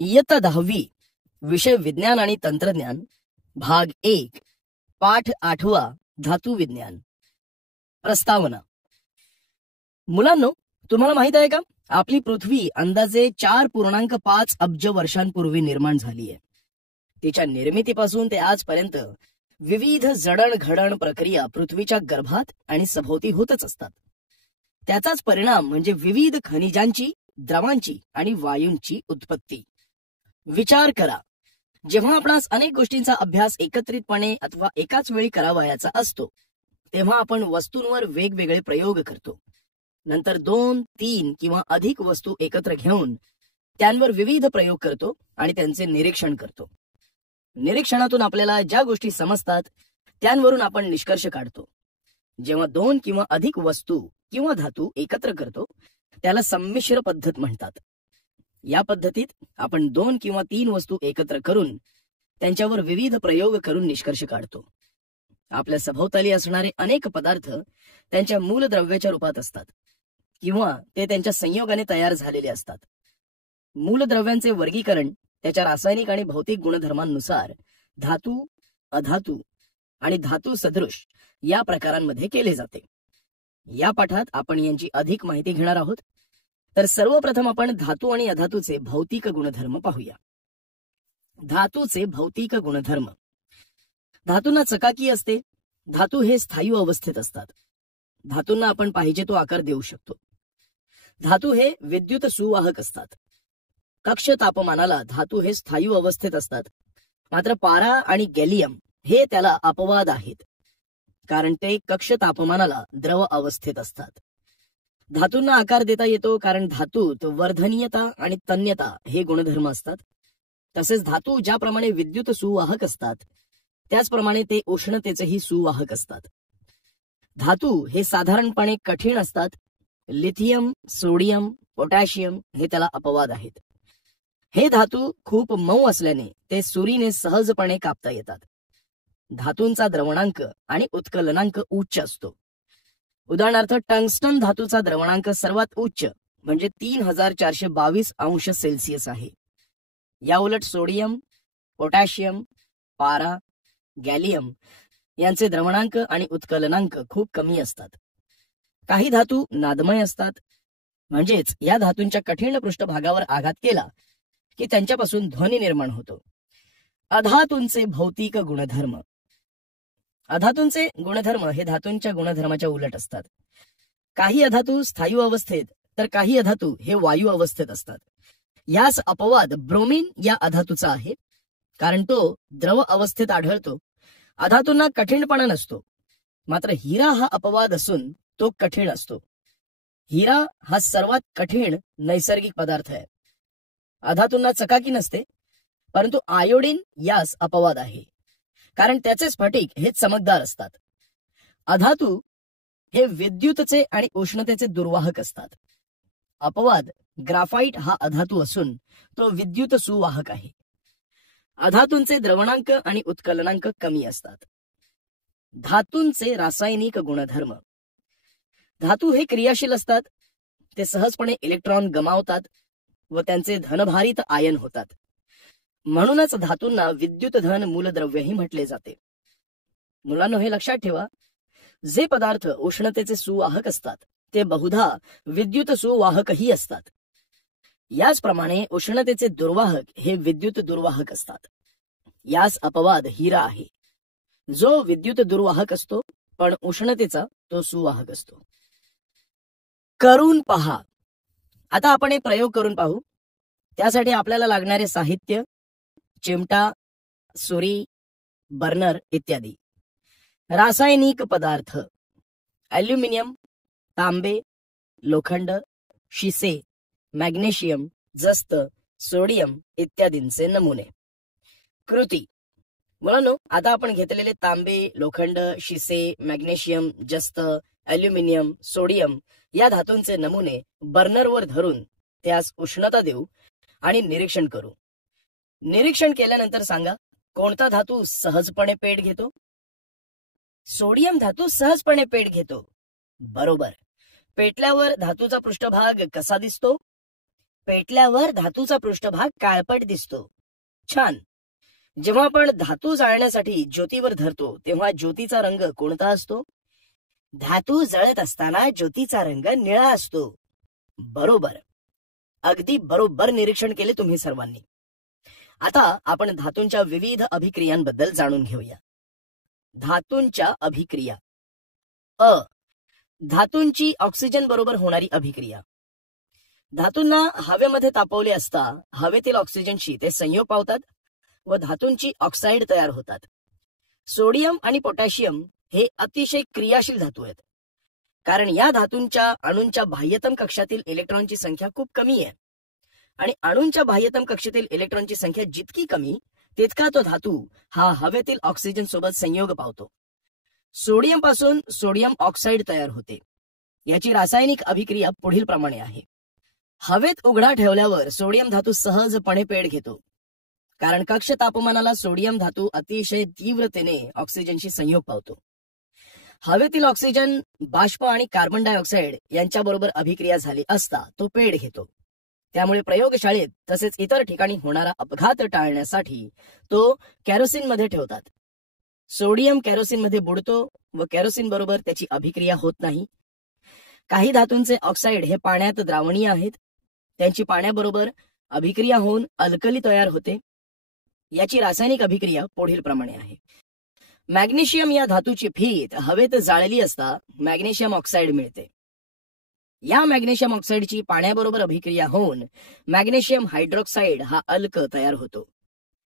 इयत्ता 10वी विषय विज्ञान आणि तंत्रज्ञान भाग 1 पाठ 8वा धातू विज्ञान. प्रस्तावना. मुलांनो, तुम्हाला माहित आहे का, आपली पृथ्वी अंदाजे 4.5 अब्ज वर्षांपूर्वी निर्माण झाली आहे. तिच्या निर्मितीपासून ते आजपर्यंत विविध जडण-घडण प्रक्रिया पृथ्वीच्या गर्भात आणि सभोवती होतच असतात. त्याचाच परिणाम म्हणजे विविध खनिजांची, द्रवांची आणि वायूंची उत्पत्ती. विचार करा, जेव्हा आपणास अनेक गोष्टींचा अभ्यास एकत्रितपणे अथवा एकाच वेळी करावयाचा असतो, तेव्हा आपण वस्तूंवर वेगवेगळे प्रयोग करतो. नंतर 2, 3 किंवा अधिक वस्तू एकत्र घेऊन त्यांवर विविध प्रयोग करतो आणि त्यांचे निरीक्षण करतो. निरीक्षणातून आपल्याला ज्या गोष्टी समजतात त्यांवरून आपण निष्कर्ष काढतो. जेव्हा 2 किंवा अधिक वस्तू किंवा धातू एकत्र करतो त्याला संमिश्र पद्धत म्हणतात. या पद्धतीत आपण 2 किंवा 3 वस्तू एकत्र करून त्यांच्यावर विविध प्रयोग करून निष्कर्ष काढतो. आपल्या सभोवताली असणारे अनेक पदार्थ त्यांच्या मूलद्रव्याच्या रूपात असतात किंवा ते त्यांच्या संयोगाने तयार झालेले असतात. मूलद्रव्यांचे वर्गीकरण त्याच्या रासायनिक आणि भौतिक गुणधर्मांनुसार धातू, अधातू आणि धातू सदृश या प्रकारांमध्ये केले जाते. या पाठात आपण यांची अधिक माहिती घेणार आहोत. तर सर्वप्रथम आपण धातू आणि अधातूचे भौतिक गुणधर्म पाहूया. धातूचे भौतिक गुणधर्म. धातूंना चकाकी असते. धातू हे स्थायू अवस्थेत असतात. धातूंना आपण पाहिजे तो आकार देऊ शकतो. धातू हे विद्युत सुवाहक असतात. कक्ष तापमानाला धातू हे स्थायू अवस्थेत असतात. मात्र पारा आणि गॅलियम हे त्याला अपवाद आहेत, कारण ते कक्ष तापमानाला द्रव अवस्थेत असतात. धातूंना आकार देता येतो कारण धातूत वर्धनीयता आणि तन्यता हे गुणधर्म असतात. तसेच धातू ज्याप्रमाणे विद्युत सुवाहक असतात त्याचप्रमाणे ते उष्णतेचेही सुवाहक असतात. धातू हे साधारणपणे कठीण असतात. लिथियम, सोडियम, पोटॅशियम हे त्याला अपवाद आहेत. हे धातू खूप मऊ असल्याने ते सुरीने सहजपणे कापता येतात. धातूंचा द्रवणांक आणि उत्कलनांक उच्च असतो. उदाहरणार्थ टंगस्टन धातूचा द्रवणांक सर्वात उच्च म्हणजे 3422 अंश सेल्सिअस आहे. याउलट सोडियम, पोटॅशियम, पारा, गॅलियम यांचे द्रवणांक आणि उत्कलनांक खूप कमी असतात. काही धातू नादमय असतात, म्हणजेच या धातूंच्या कठीण पृष्ठभागावर आघात केला की त्यांच्यापासून ध्वनी निर्माण होतो. अधातूंचे भौतिक गुणधर्म. अधातूंचे गुणधर्म हे धातूंच्या गुणधर्माच्या उलट असतात. काही अधातू स्थायू अवस्थेत तर काही अधातू हे वायू अवस्थेत असतात. यास अपवाद ब्रोमीन या अधातूचा आहे, कारण तो द्रव अवस्थेत आढळतो. अधातूंना कठीणपणा नसतो. मात्र हिरा हा अपवाद असून तो कठीण असतो. हिरा हा सर्वात कठीण नैसर्गिक पदार्थ आहे. अधातूंना चकाकी नसते, परंतु आयोडीन यास अपवाद आहे, कारण त्याचे स्फटिक हे चमकदार असतात. अधातू हे विद्युतचे आणि उष्णतेचे दुर्वाहक असतात. अपवाद ग्राफाइट हा अधातू असून तो विद्युत सुवाहक आहे. अधातूंचे द्रवणांक आणि उत्कलनांक कमी असतात. धातूंचे रासायनिक गुणधर्म. धातू हे क्रियाशील असतात. ते सहजपणे इलेक्ट्रॉन गमावतात व त्यांचे धनभारित आयन होतात. म्हणूनच धातूंना विद्युतधन मूलद्रव्यही म्हटले जाते. मुलांनो, हे लक्षात ठेवा, जे पदार्थ उष्णतेचे सुवाहक असतात ते बहुधा विद्युत सुवाहकही असतात. याचप्रमाणे उष्णतेचे दुर्वाहक हे विद्युत दुर्वाहक असतात. यास अपवाद हिरा आहे, जो विद्युत दुर्वाहक असतो पण उष्णतेचा तो सुवाहक असतो. करून पहा. आता आपण एक प्रयोग करून पाहू. त्यासाठी आपल्याला लागणारे साहित्य चिमटा, सुरी, बर्नर इत्यादी. रासायनिक पदार्थ: ॲल्युमिनियम, तांबे, लोखंड, शिसे, मॅग्नेशियम, जस्त, सोडियम इत्यादींचे नमुने. कृती. मुलांनो, आता आपण घेतलेले तांबे, लोखंड, शिसे, मॅग्नेशियम, जस्त, ॲल्युमिनियम, सोडियम या धातूंचे नमुने बर्नरवर धरून त्यास उष्णता देऊ आणि निरीक्षण करू. निरीक्षण केल्यानंतर सांगा, कोणता धातू सहजपणे पेट घेतो? सोडियम धातू सहजपणे पेट घेतो. बरोबर. पेटल्यावर धातूचा पृष्ठभाग कसा दिसतो? पेटल्यावर धातूचा पृष्ठभाग काळपट दिसतो. छान. जेव्हा आपण धातू जाळण्यासाठी ज्योतीवर धरतो तेव्हा ज्योतीचा रंग कोणता असतो? धातू जळत असताना ज्योतीचा रंग निळा असतो. बरोबर. अगदी बरोबर निरीक्षण केले तुम्ही सर्वांनी. आता आपण धातूंच्या विविध अभिक्रियांबद्दल जाणून घेऊया. धातूंच्या अभिक्रिया. धातूंची ऑक्सिजन बरोबर होणारी अभिक्रिया. धातूंना हवेमध्ये तापवले असता हवेतील ऑक्सिजनशी ते संयोग पावतात व धातूंची ऑक्साईड तयार होतात. सोडियम आणि पोटॅशियम हे अतिशय क्रियाशील धातू आहेत, कारण या धातूंच्या अणूंच्या बाह्यतम कक्षातील इलेक्ट्रॉनची संख्या खूप कमी आहे आणि अणूंच्या बाह्यतम कक्षेतील इलेक्ट्रॉनची संख्या जितकी कमी तितका तो धातू हा हवेतील ऑक्सिजन सोबत संयोग पावतो. सोडियम पासून सोडियम ऑक्साईड तयार होते. याची रासायनिक अभिक्रिया पुढील प्रमाणे आहे. हवेत उघडा ठेवल्यावर सोडियम धातू सहजपणे पेट घेतो, कारण कक्ष तापमानाला सोडियम धातू अतिशय तीव्रतेने ऑक्सिजनशी संयोग पावतो. हवेतील ऑक्सिजन बाष्प आणि कार्बन डायऑक्साईड यांच्याबरोबर अभिक्रिया झाली असता तो पेट घेतो. त्यामुळे प्रयोगशाळेत तसेच इतर ठिकाणी होणारा अपघात टाळण्यासाठी तो कॅरोसिन मध्ये ठेवतात. सोडियम कॅरोसिन मध्ये बुडतो व कॅरोसिन बरोबर त्याची अभिक्रिया होत नाही. काही धातूंचे ऑक्साईड हे पाण्यात द्रावणीय आहेत. त्यांची पाण्याबरोबर अभिक्रिया होऊन अल्कली तयार होते. याची रासायनिक अभिक्रिया पुढील प्रमाणे आहे. मॅग्नेशियम या धातूची फीत हवेत जाळली असता मॅग्नेशियम ऑक्साईड मिळते. या मॅग्नेशियम ऑक्साईडची पाण्याबरोबर अभिक्रिया होऊन मॅग्नेशियम हायड्रॉक्साईड हा अल्क तयार होतो.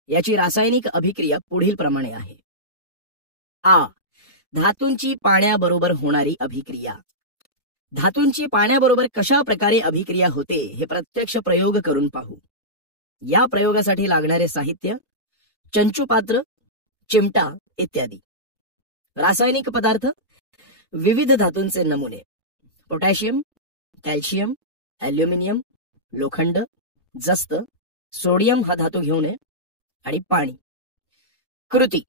याची रासायनिक अभिक्रिया पुढील प्रमाणे आहे. धातूंची पाण्याबरोबर होणारी अभिक्रिया. धातूंची पाण्याबरोबर कशा प्रकारे अभिक्रिया होते हे प्रत्यक्ष प्रयोग करून पाहू. या प्रयोगासाठी लागणारे साहित्य: चंचुपात्र, चिमटा इत्यादी. रासायनिक पदार्थ: विविध धातूंचे नमुने, पोटॅशियम, कॅल्शियम, ॲल्युमिनियम, लोखंड, जस्त, सोडियम हा धातू घेऊन ये आणि पाणी. कृती: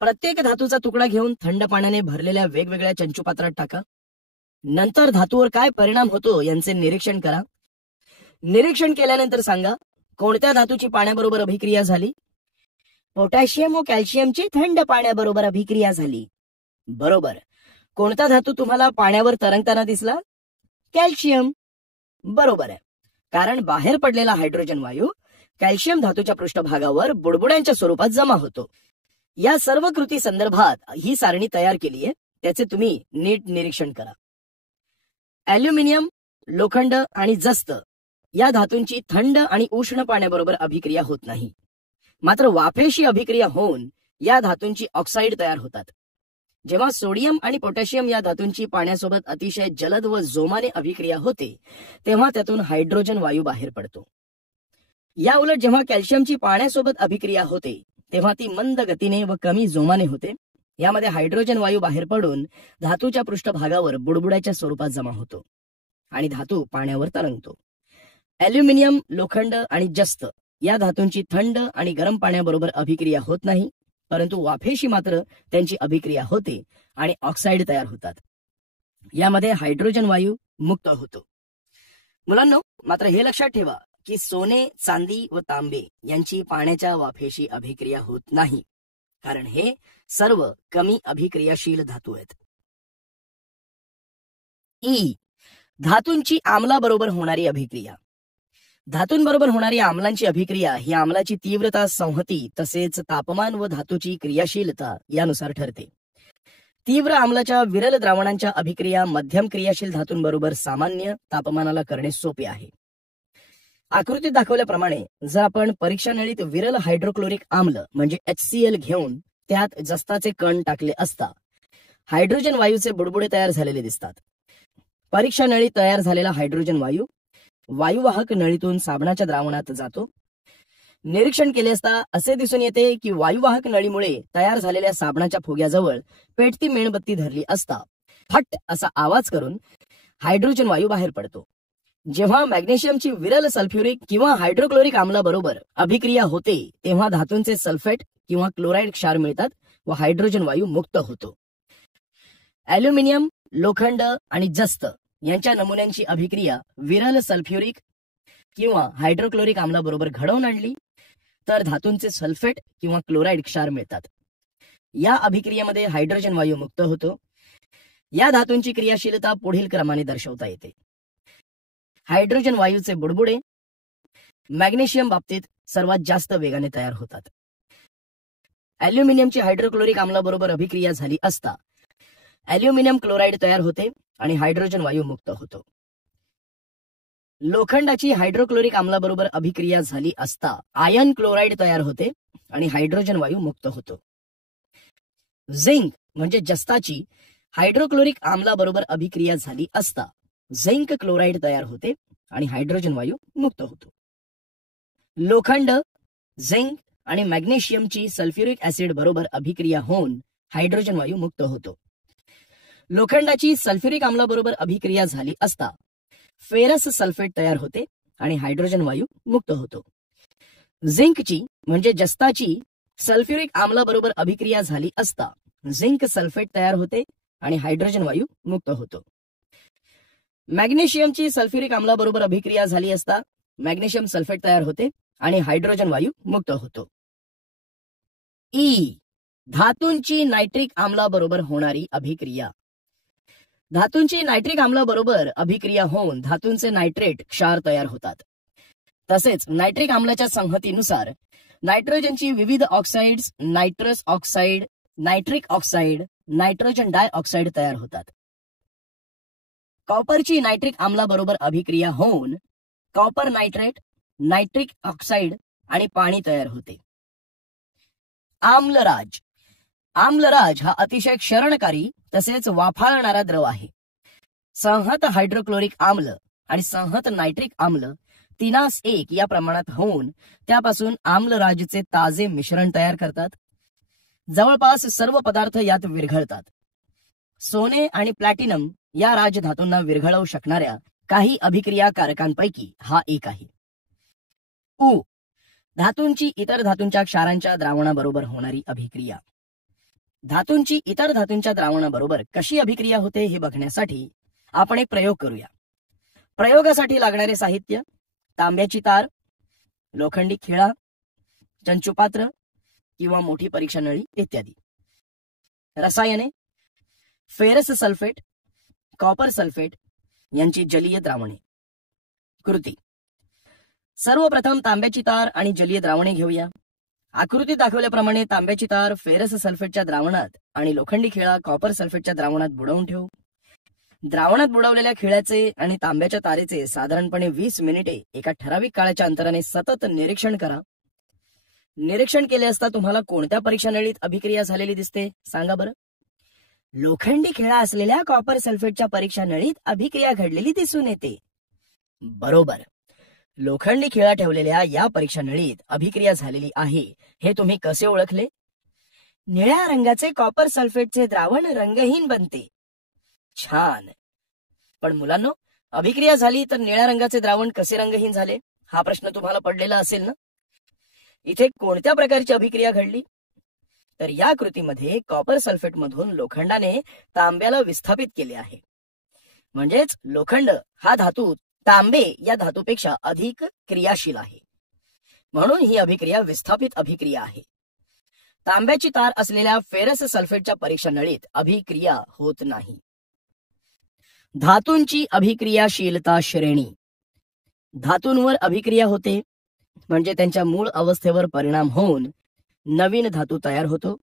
प्रत्येक धातूचा तुकडा घेऊन थंड पाण्याने भरलेल्या वेगवेगळ्या चंचुपात्रात टाका. नंतर धातूवर काय परिणाम होतो यांचे निरीक्षण करा. निरीक्षण केल्यानंतर सांगा कोणत्या धातूची पाण्याबरोबर अभिक्रिया झाली. पोटॅशियम व कॅल्शियमची थंड पाण्याबरोबर अभिक्रिया झाली. बरोबर. कोणता धातू तुम्हाला पाण्यावर तरंगताना दिसला? कॅल्शियम. बरोबर आहे, कारण बाहेर पडलेला हायड्रोजन वायू कॅल्शियम धातूच्या पृष्ठभागावर बुडबुड्यांच्या स्वरूपात जमा होतो. या सर्व कृती संदर्भात ही सारणी तयार केली आहे, त्याचे तुम्ही नीट निरीक्षण करा. ॲल्युमिनियम, लोखंड आणि जस्त या धातूंची थंड आणि उष्ण पाण्याबरोबर अभिक्रिया होत नाही, मात्र वाफेशी अभिक्रिया होऊन या धातूंची ऑक्साईड तयार होतात. जेव्हा सोडियम आणि पोटॅशियम या धातूंची पाण्यासोबत अतिशय जलद व जोमाने अभिक्रिया होते तेव्हा त्यातून हायड्रोजन वायू बाहेर पडतो. या उलट जेव्हा कॅल्शियमची पाण्यासोबत अभिक्रिया होते तेव्हा ती मंद गतीने व कमी जोमाने होते. यामध्ये हायड्रोजन वायू बाहेर पडून धातूच्या पृष्ठभागावर बुडबुड्याच्या स्वरूपात जमा होतो आणि धातू पाण्यावर तरंगतो. ॲल्युमिनियम, लोखंड आणि जस्त या धातूंची थंड आणि गरम पाण्याबरोबर अभिक्रिया होत नाही, परंतु वाफेशी मात्र त्यांची अभिक्रिया होते आणि ऑक्साईड तयार होतात. यामध्ये हायड्रोजन वायू मुक्त होतो. मुलांनो, मात्र हे लक्षात ठेवा की सोने, चांदी व तांबे यांची पाण्याच्या वाफेशी अभिक्रिया होत नाही, कारण हे सर्व कमी अभिक्रियाशील धातू आहेत. धातूंची आम्लाबरोबर होणारी अभिक्रिया. धातूंबरोबर होणारी आम्लांची अभिक्रिया ही आम्लाची तीव्रता, संहती तसेच तापमान व धातूची क्रियाशीलता यानुसार ठरते. तीव्र आम्लाच्या विरल द्रावणांच्या अभिक्रिया मध्यम क्रियाशील धातूंबरोबर सामान्य तापमानाला करणे सोपे आहे. आकृतीत दाखवल्याप्रमाणे जर आपण परीक्षा नळीत विरल हायड्रोक्लोरिक आम्ल म्हणजे HCl घेऊन त्यात जस्ताचे कण टाकले असता हायड्रोजन वायूचे बुडबुडे तयार झालेले दिसतात. परीक्षा नळीत तयार झालेला हायड्रोजन वायू वायुवाहक नळीतून साबणाच्या द्रावणात जातो. निरीक्षण केले असता असे दिसून येते की वायुवाहक नळीमुळे तयार झालेल्या साबणाच्या फुग्याजवळ पेटती मेणबत्ती धरली असता फट असा आवाज करून हायड्रोजन वायू बाहेर पडतो. जेव्हा मॅग्नेशियमची विरल सल्फ्युरिक किंवा हायड्रोक्लोरिक आम्लाबरोबर अभिक्रिया होते तेव्हा धातूंचे सल्फेट किंवा क्लोराईड क्षार मिळतात व हायड्रोजन वायू मुक्त होतो. ॲल्युमिनियम, लोखंड आणि जस्त यांच्या नमुन्यांची अभिक्रिया विरल सल्फ्युरिक किंवा हायड्रोक्लोरिक आम्लाबरोबर घडवून आणली तर धातूंचे सल्फेट किंवा क्लोराईड क्षार मिळतात. या अभिक्रियेमध्ये हायड्रोजन वायू मुक्त होतो. या धातूंची क्रियाशीलता पुढील क्रमाने दर्शवता येते. हायड्रोजन वायूचे बुडबुडे मॅग्नेशियम बाबतीत सर्वात जास्त वेगाने तयार होतात. अॅल्युमिनियमची हायड्रोक्लोरिक आम्लाबरोबर अभिक्रिया झाली असता अॅल्युमिनियम क्लोराईड तयार होते आणि हायड्रोजन वायू मुक्त होतो. लोखंडाची हायड्रोक्लोरिक आम्लाबरोबर अभिक्रिया झाली असता आयन क्लोराईड तयार होते आणि हायड्रोजन वायू मुक्त होतो. झिंक म्हणजे जस्ताची हायड्रोक्लोरिक आम्लाबरोबर अभिक्रिया झाली असता झिंक क्लोराईड तयार होते आणि हायड्रोजन वायू मुक्त होतो. लोखंड, झिंक आणि मॅग्नेशियमची सल्फ्युरिक ऍसिड बरोबर अभिक्रिया होऊन हायड्रोजन वायू मुक्त होतो. लोखंडाची सल्फ्युरिक आम्लाबरोबर अभिक्रिया झाली असता फेरस सल्फेट तयार होते आणि हायड्रोजन वायू मुक्त होतो. झिंकची म्हणजे जस्ताची सल्फ्युरिक आम्लाबरोबर अभिक्रिया झाली असता झिंक सल्फेट तयार होते आणि हायड्रोजन वायू मुक्त होतो. मॅग्नेशियमची सल्फ्युरिक आम्लाबरोबर अभिक्रिया झाली असता मॅग्नेशियम सल्फेट तयार होते आणि हायड्रोजन वायू मुक्त होतो. ई धातूंची नायट्रिक आम्लाबरोबर होणारी अभिक्रिया. धातूंची नायट्रिक आम्लाबरोबर अभिक्रिया होऊन धातूंचे नायट्रेट क्षार तयार होतात. तसेच नायट्रिक आम्लाच्या संहतीनुसार नायट्रोजनची विविध oxides nitrous oxide, nitric oxide, nitrogen dioxide तयार होतात. कॉपरची नायट्रिक आम्लाबरोबर अभिक्रिया होऊन कॉपर नायट्रेट, नायट्रिक ऑक्साइड आणि पाणी तयार होते. आम्लराज. आम्लराज हा अतिशय क्षरणकारी तसेच वाफाळणारा द्रव आहे. संहत हायड्रोक्लोरिक आम्ल आणि संहत नायट्रिक आम्ल 3:1 या प्रमाणात होऊन त्यापासून आम्लराजचे ताजे मिश्रण तयार करतात. जवळपास सर्व पदार्थ यात विरघळतात. सोने आणि प्लॅटिनम या राजधातूंना विरघळवू शकणाऱ्या काही अभिक्रियाकारकांपैकी हा एक आहे. उ धातूंची इतर धातूंच्या क्षारांच्या द्रावणाबरोबर होणारी अभिक्रिया. धातूंची इतर धातूंच्या द्रावणाबरोबर कशी अभिक्रिया होते हे बघण्यासाठी आपण एक प्रयोग करूया. प्रयोगासाठी लागणारे साहित्य: तांब्याची तार, लोखंडी खिळा, चंचुपात्र किंवा मोठी परीक्षा नळी इत्यादी. रसायने: फेरस सल्फेट, कॉपर सल्फेट यांची जलीय द्रावणे. कृती: सर्वप्रथम तांब्याची तार आणि जलीय द्रावणे घेऊया. आकृतीत दाखवल्याप्रमाणे तांब्याची तार फेरस सल्फेटच्या द्रावणात आणि लोखंडी खिळा कॉपर सल्फेटच्या द्रावणात बुडवून ठेवू. द्रावणात बुडवलेल्या खिळ्याचे आणि तांब्याच्या तारेचे साधारणपणे 20 मिनिटे एका ठराविक काळाच्या अंतराने सतत निरीक्षण करा. निरीक्षण केले असता तुम्हाला कोणत्या परीक्षा नळीत अभिक्रिया झालेली दिसते सांगा बरं. लोखंडी खिळा असलेल्या कॉपर सल्फेटच्या परीक्षा नळीत अभिक्रिया घडलेली दिसून येते. बरोबर. लोखंडी खिळा ठेवलेल्या या परीक्षा नळीत अभिक्रिया झालेली आहे हे तुम्ही कसे ओळखले? निळ्या रंगाचे कॉपर सल्फेटचे द्रावण रंगहीन बनते. छान. पण मुलांनो, अभिक्रिया झाली तर निळ्या रंगाचे द्रावण कसे रंगहीन झाले हा प्रश्न तुम्हाला पडलेला असेल ना. इथे कोणत्या प्रकारची अभिक्रिया घडली? तर या कृतीमध्ये कॉपर सल्फेट मधून लोखंडाने तांब्याला विस्थापित केले आहे. म्हणजेच लोखंड हा धातू तांबे या धातूपेक्षा अधिक क्रियाशील आहे, म्हणून ही अभिक्रिया विस्थापित अभिक्रिया आहे. तांब्याची तार असलेल्या फेरस सल्फेटच्या परीक्षा नळीत अभिक्रिया होत नाही. धातूंची अभिक्रियाशीलता श्रेणी. धातूंवर अभिक्रिया होते म्हणजे त्यांच्या मूळ अवस्थेवर परिणाम होऊन नवीन धातू तयार होतो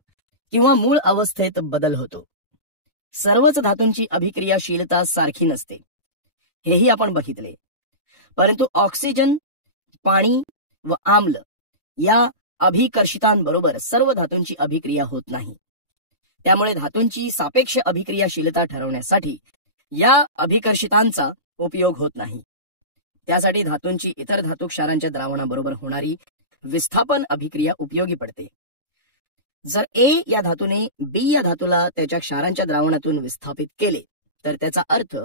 किंवा मूळ अवस्थेत बदल होतो. सर्वच धातूंची अभिक्रियाशीलता सारखी नसते, हेही आपण बघितले. परंतु ऑक्सिजन, पाणी व आम्ल या अभिकर्षितांबरोबर सर्व धातूंची अभिक्रिया होत नाही. त्यामुळे धातूंची सापेक्ष अभिक्रियाशीलता ठरवण्यासाठी या अभिकर्षितांचा उपयोग होत नाही. त्यासाठी धातूंची इतर धातू क्षारांच्या द्रावणाबरोबर होणारी विस्थापन अभिक्रिया उपयोगी पडते. जर ए या धातूने बी या धातूला त्याच्या क्षारांच्या द्रावणातून विस्थापित केले तर त्याचा अर्थ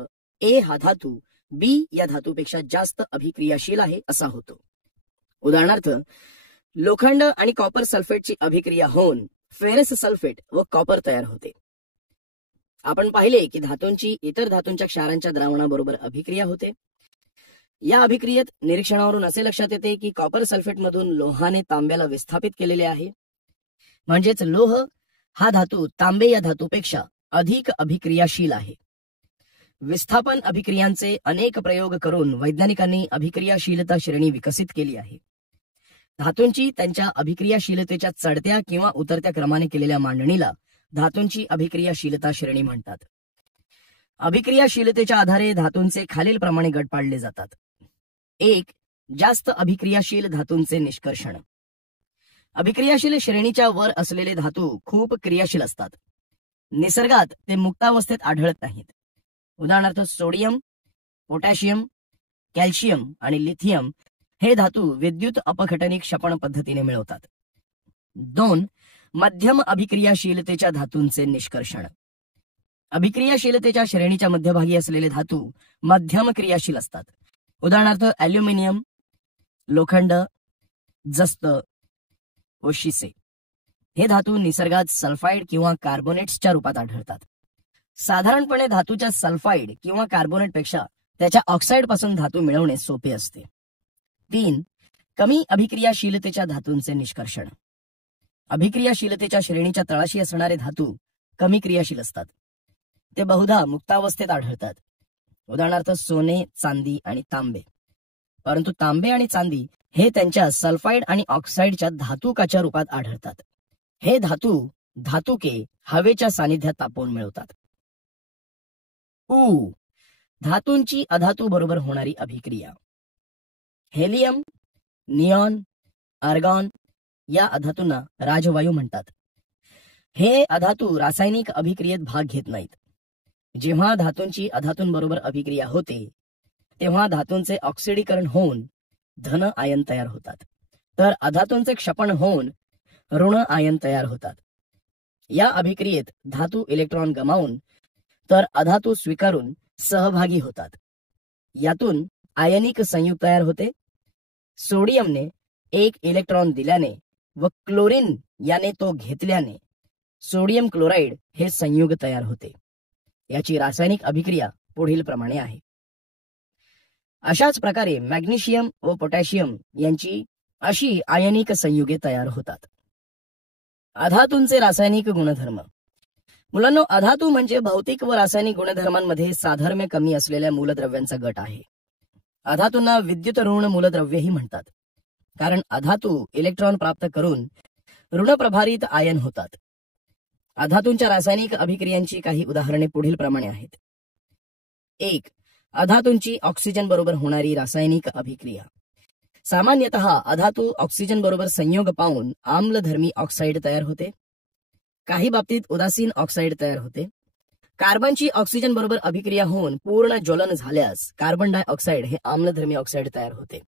ए हा धातू बी या धातूपेक्षा जास्त अभिक्रियाशील आहे असा होतो. उदाहरणार्थ, लोखंड आणि कॉपर सल्फेटची अभिक्रिया होऊन फेरस सल्फेट व कॉपर तयार होते. आपण पाहिले की धातूंची इतर धातूंच्या क्षारांच्या द्रावणाबरोबर अभिक्रिया होते. या अभिक्रियेत निरीक्षणावरून असे लक्षात येते की कॉपर सल्फेट मधून लोहाने तांब्याला विस्थापित केलेले आहे. म्हणजेच लोह हा धातू तांबे या धातूपेक्षा अधिक अभिक्रियाशील आहे. विस्थापन अभिक्रियांचे अनेक प्रयोग करून वैज्ञानिकांनी अभिक्रियाशीलता श्रेणी विकसित केली आहे. धातूंची त्यांच्या अभिक्रियाशीलतेच्या चढत्या किंवा उतरत्या क्रमाने केलेल्या मांडणीला धातूंची अभिक्रियाशीलता श्रेणी म्हणतात. अभिक्रियाशीलतेच्या आधारे धातूंचे खालीलप्रमाणे गट पाडले जातात. 1. जास्त अभिक्रियाशील धातूंचे निष्कर्षण. अभिक्रियाशील श्रेणीच्या वर असलेले धातू खूप क्रियाशील असतात. निसर्गात ते मुक्तावस्थेत आढळत नाहीत. उदाहरणार्थ सोडियम, पोटॅशियम, कॅल्शियम आणि लिथियम हे धातू विद्युत अपघटनिक क्षपण पद्धतीने मिळवतात. 2. मध्यम अभिक्रियाशीलतेच्या धातूंचे निष्कर्षण. अभिक्रियाशीलतेच्या श्रेणीच्या मध्यभागी असलेले धातू मध्यम क्रियाशील असतात. उदाहरणार्थ ॲल्युमिनियम, लोखंड, जस्त व शिसे हे धातू निसर्गात सल्फाइड किंवा कार्बोनेट्सच्या रूपात आढळतात. साधारणपणे धातूच्या सल्फाइड किंवा कार्बोनेटपेक्षा त्याच्या ऑक्साईड पासून धातू मिळवणे सोपे असते. 3. कमी अभिक्रियाशीलतेच्या धातूंचे निष्कर्षण. अभिक्रियाशीलतेच्या श्रेणीच्या तळाशी असणारे धातू कमी क्रियाशील असतात. ते बहुधा मुक्तावस्थेत आढळतात. उदाहरणार्थ सोने, चांदी आणि तांबे. परंतु तांबे आणि चांदी हे त्यांच्या सल्फाइड आणि ऑक्साईडच्या धातुकाच्या रूपात आढळतात. हे धातुके हवेच्या सानिध्यात तापवून मिळवतात. धातूंची अधातू बरोबर होणारी अभिक्रिया. हेलियम, निऑन, आर्गॉन या अधातूंना राजवायू म्हणतात. हे अधातू रासायनिक अभिक्रियेत भाग घेत नाहीत. जेव्हा धातूंची अधातूंबरोबर अभिक्रिया होते तेव्हा धातूंचे ऑक्सिडीकरण होऊन धन आयन तयार होतात, तर अधातूंचे क्षपण होऊन ऋण आयन तयार होतात. या अभिक्रियेत धातू इलेक्ट्रॉन गमावून तर अधातू स्वीकारून सहभागी होतात. यातून आयनिक संयुग तयार होते. सोडियमने एक इलेक्ट्रॉन दिल्याने व क्लोरीन याने तो घेतल्याने सोडियम क्लोराईड हे संयुग तयार होते. याची रासायनिक अभिक्रिया पुढील प्रमाणे आहे. अशाच प्रकारे मॅग्नेशियम व पोटॅशियम यांची अशी आयनिक संयुगे तयार होतात. अधातूंचे रासायनिक गुणधर्म. मुलांनो, अधातू म्हणजे भौतिक व रासायनिक गुणधर्मांमध्ये साधर्म्य कमी असलेल्या मूलद्रव्यांचा गट आहे. अधातूंना विद्युत ऋण मूलद्रव्यही म्हणतात, कारण अधातू इलेक्ट्रॉन प्राप्त करून ऋणप्रभारित आयन होतात. अधातूंच्या रासायनिक अभिक्रियांची काही उदाहरणे पुढील प्रमाणे आहेत. 1. अधातूंची ऑक्सिजन बरोबर होणारी रासायनिक अभिक्रिया. सामान्यतः अधातू ऑक्सिजन बरोबर संयोग पावून आम्लधर्मी ऑक्साईड तयार होते. काही बाबतीत उदासीन ऑक्साईड तयार होते. कार्बनची ऑक्सिजन बरोबर अभिक्रिया होऊन पूर्ण ज्वलन झाल्यास कार्बन डायऑक्साईड हे आम्लधर्मी ऑक्साईड तयार होते.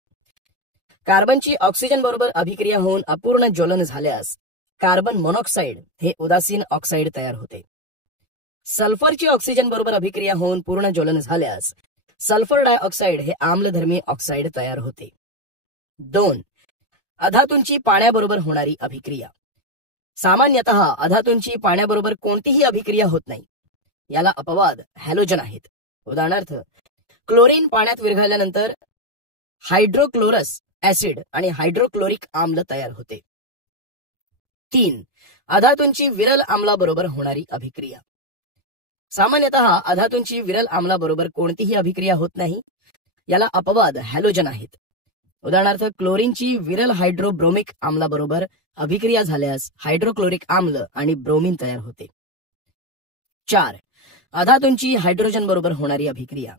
कार्बनची ऑक्सिजन बरोबर अभिक्रिया होऊन अपूर्ण ज्वलन झाल्यास कार्बन मोनॉक्साईड हे उदासीन ऑक्साईड तयार होते. सल्फरची ऑक्सिजन बरोबर अभिक्रिया होऊन पूर्ण ज्वलन झाल्यास सल्फर डायऑक्साईड हे आम्लधर्मी ऑक्साईड तयार होते. 2. अधातूंची पाण्याबरोबर होणारी अभिक्रिया. सामान्यतः अधातूंची पाण्याबरोबर कोणतीही अभिक्रिया होत नाही. याला अपवाद हॅलोजन आहेत. उदाहरणार्थ क्लोरीन पाण्यात विरघळल्यानंतर हायड्रोक्लोरस ऍसिड आणि हायड्रोक्लोरिक आम्ल तयार होते. 3. अधातूंची विरल आम्लाबरोबर होणारी अभिक्रिया. सामान्यतः अधातूंची विरल आम्लाबरोबर कोणतीही अभिक्रिया होत नाही. याला अपवाद हॅलोजन आहेत. उदाहरणार्थ क्लोरीनची विरल हायड्रोब्रोमिक आम्लाबरोबर अभिक्रिया झाल्यास हायड्रोक्लोरिक आम्ल आणि ब्रोमीन तयार होते. 4. अधातूंची हायड्रोजन बरोबर होणारी अभिक्रिया.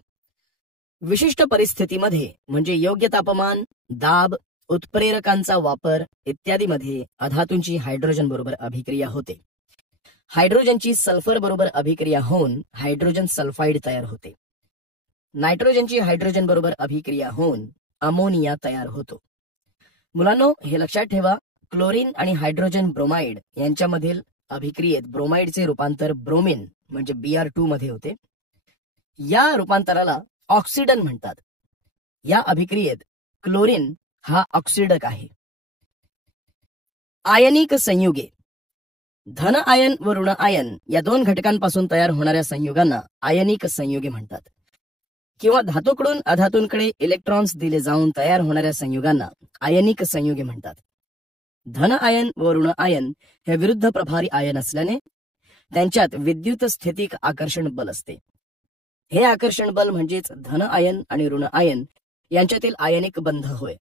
विशिष्ट परिस्थितीमध्ये म्हणजे योग्य तापमान, दाब, उत्प्रेरकांचा वापर इत्यादीमध्ये अधातूंची हायड्रोजन बरोबर अभिक्रिया होते. हायड्रोजनची सल्फर बरोबर अभिक्रिया होऊन हायड्रोजन सल्फाइड तयार होते. नायट्रोजनची हायड्रोजन बरोबर अभिक्रिया होऊन अमोनिया तयार होतो. मुलांनो, हे लक्षात ठेवा, क्लोरीन आणि हायड्रोजन ब्रोमाइड यांच्यामधील अभिक्रियेत ब्रोमाइडचे रूपांतर ब्रोमिन म्हणजे Br2 मध्ये होते. या रूपांतराला ऑक्सिडन म्हणतात. या अभिक्रियेत क्लोरीन हा ऑक्सिडक आहे. आयनिक संयुगे. धन आयन व ऋण आयन या दोन घटकांपासून तयार होणाऱ्या संयुगांना आयनिक संयुगे म्हणतात. किंवा धातूकडून अधातूंकडे इलेक्ट्रॉन्स दिले जाऊन तयार होणाऱ्या संयुगांना आयनिक संयुगे म्हणतात. धन आयन व ऋण आयन हे विरुद्ध प्रभारी आयन असल्याने त्यांच्यात विद्युत स्थितिक आकर्षण बल असते. हे आकर्षण बल म्हणजेच धन आयन आणि ऋण आयन यांच्यातील आयनिक बंध होय.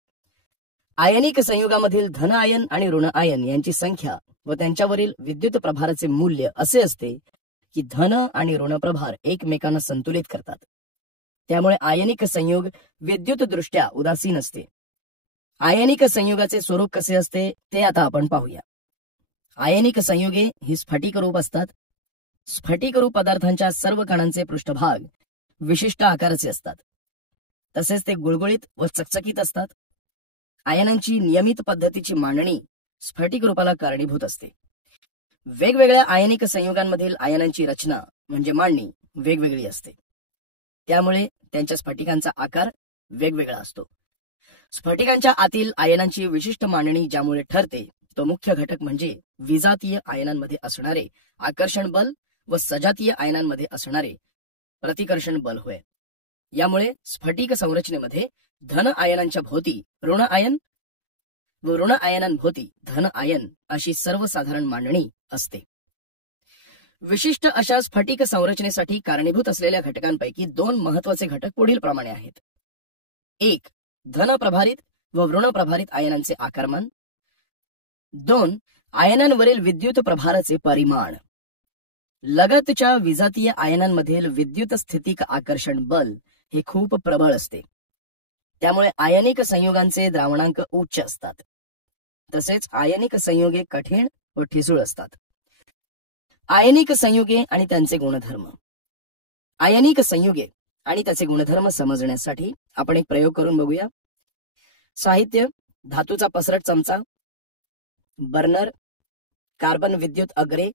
आयनिक संयुगामधील धन आयन आणि ऋण आयन यांची संख्या व त्यांच्यावरील विद्युत प्रभाराचे मूल्य असे असते की धन आणि ऋण प्रभार एकमेकांना संतुलित करतात. त्यामुळे आयनिक संयुग विद्युत दृष्ट्या उदासीन असते. आयनिक संयुगाचे स्वरूप कसे असते ते आता आपण पाहूया. आयनिक संयुगे ही स्फटिक रूप असतात. स्फटिक रूप पदार्थांच्या सर्व कणांचे पृष्ठभाग विशिष्ट आकाराचे असतात. तसेच ते गुळगुळीत व चकचकीत असतात. आयनांची नियमित पद्धतीची मांडणी स्फटिक रूपाला कारणीभूत असते. वेगवेगळ्या आयनिक संयुगांमधील आयनांची रचना म्हणजे मांडणी वेगवेगळी असते. त्यामुळे त्यांच्या स्फटिकांचा आकार वेगवेगळा असतो. स्फटिकांच्या आतील आयनांची विशिष्ट मांडणी ज्यामुळे ठरते तो मुख्य घटक म्हणजे विजातीय आयनांमध्ये असणारे आकर्षण बल व सजातीय आयनांमध्ये असणारे प्रतिकर्षण बल होय. यामुळे स्फटिक संरचनेमध्ये धन आयनांच्या भोवती ऋण आयन व ऋण आयनांभोवती धन आयन अशी सर्वसाधारण मांडणी असते. विशिष्ट अशा स्फटिक संरचनेसाठी कारणीभूत असलेल्या घटकांपैकी दोन महत्वाचे घटक पुढील प्रमाणे आहेत. एक, धन प्रभारित व ऋण प्रभारित आयनांचे आकारमान. दोन, आयनांवरील विद्युत प्रभाराचे परिमाण. लगतच्या विजातीय आयनांमधील विद्युत स्थितिक आकर्षण बल हे खूप प्रबळ असते. त्यामुळे आयनिक संयुगांचे द्रावणांक उच्च असतात. तसेच आयनिक संयुगे कठीण व ठिसूळ असतात. आयनिक संयुगे आणि त्यांचे गुणधर्म. आयनिक संयुगे आणि त्याचे गुणधर्म समजण्यासाठी आपण एक प्रयोग करून बघूया. साहित्य: धातूचा पसरट चमचा, बर्नर, कार्बन विद्युत अग्रे,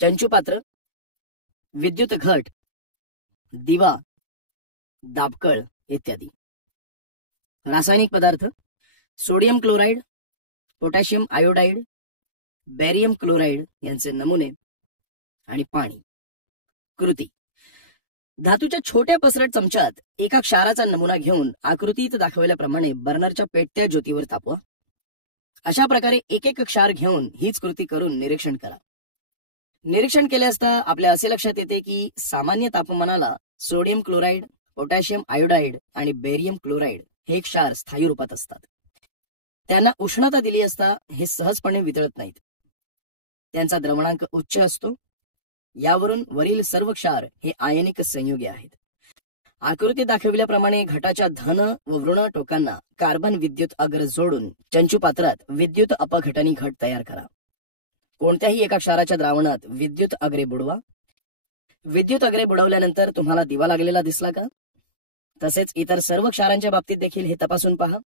चंचुपात्र, विद्युत घट, दिवा, दाबकळ इत्यादी. रासायनिक पदार्थ: sodium chloride, potassium iodide, barium chloride यांचे नमुने आणि पाणी. कृती: धातूच्या छोट्या पसरट चमच्यात एका क्षाराचा नमुना घेऊन आकृतीत दाखवल्याप्रमाणे बर्नरच्या पेटत्या ज्योतीवर तापवा. अशा प्रकारे एक एक क्षार घेऊन हीच कृती करून निरीक्षण करा. निरीक्षण केले असता आपल्या असे लक्षात येते की सामान्य तापमानाला सोडियम क्लोराईड, पोटॅशियम आयोडाईड आणि बेरियम क्लोराईड हे क्षार स्थायी रूपात असतात. त्यांना उष्णता दिली असता हे सहजपणे वितळत नाहीत. त्यांचा द्रवणांक उच्च असतो. यावरून वरील सर्व क्षार हे आयनिक संयुगे आहेत. आकृती दाखविल्याप्रमाणे घटाच्या धन व ऋण टोकांना कार्बन विद्युत अग्र जोडून चंचुपात्रात विद्युत अपघटनी घट तयार करा. कोणत्याही एका क्षाराच्या द्रावणात विद्युत अग्रे बुडवा. विद्युत अग्रे बुडवल्यानंतर तुम्हाला दिवा लागलेला दिसला का? तसेच इतर सर्व क्षारांच्या बाबतीत देखील हे तपासून पहा.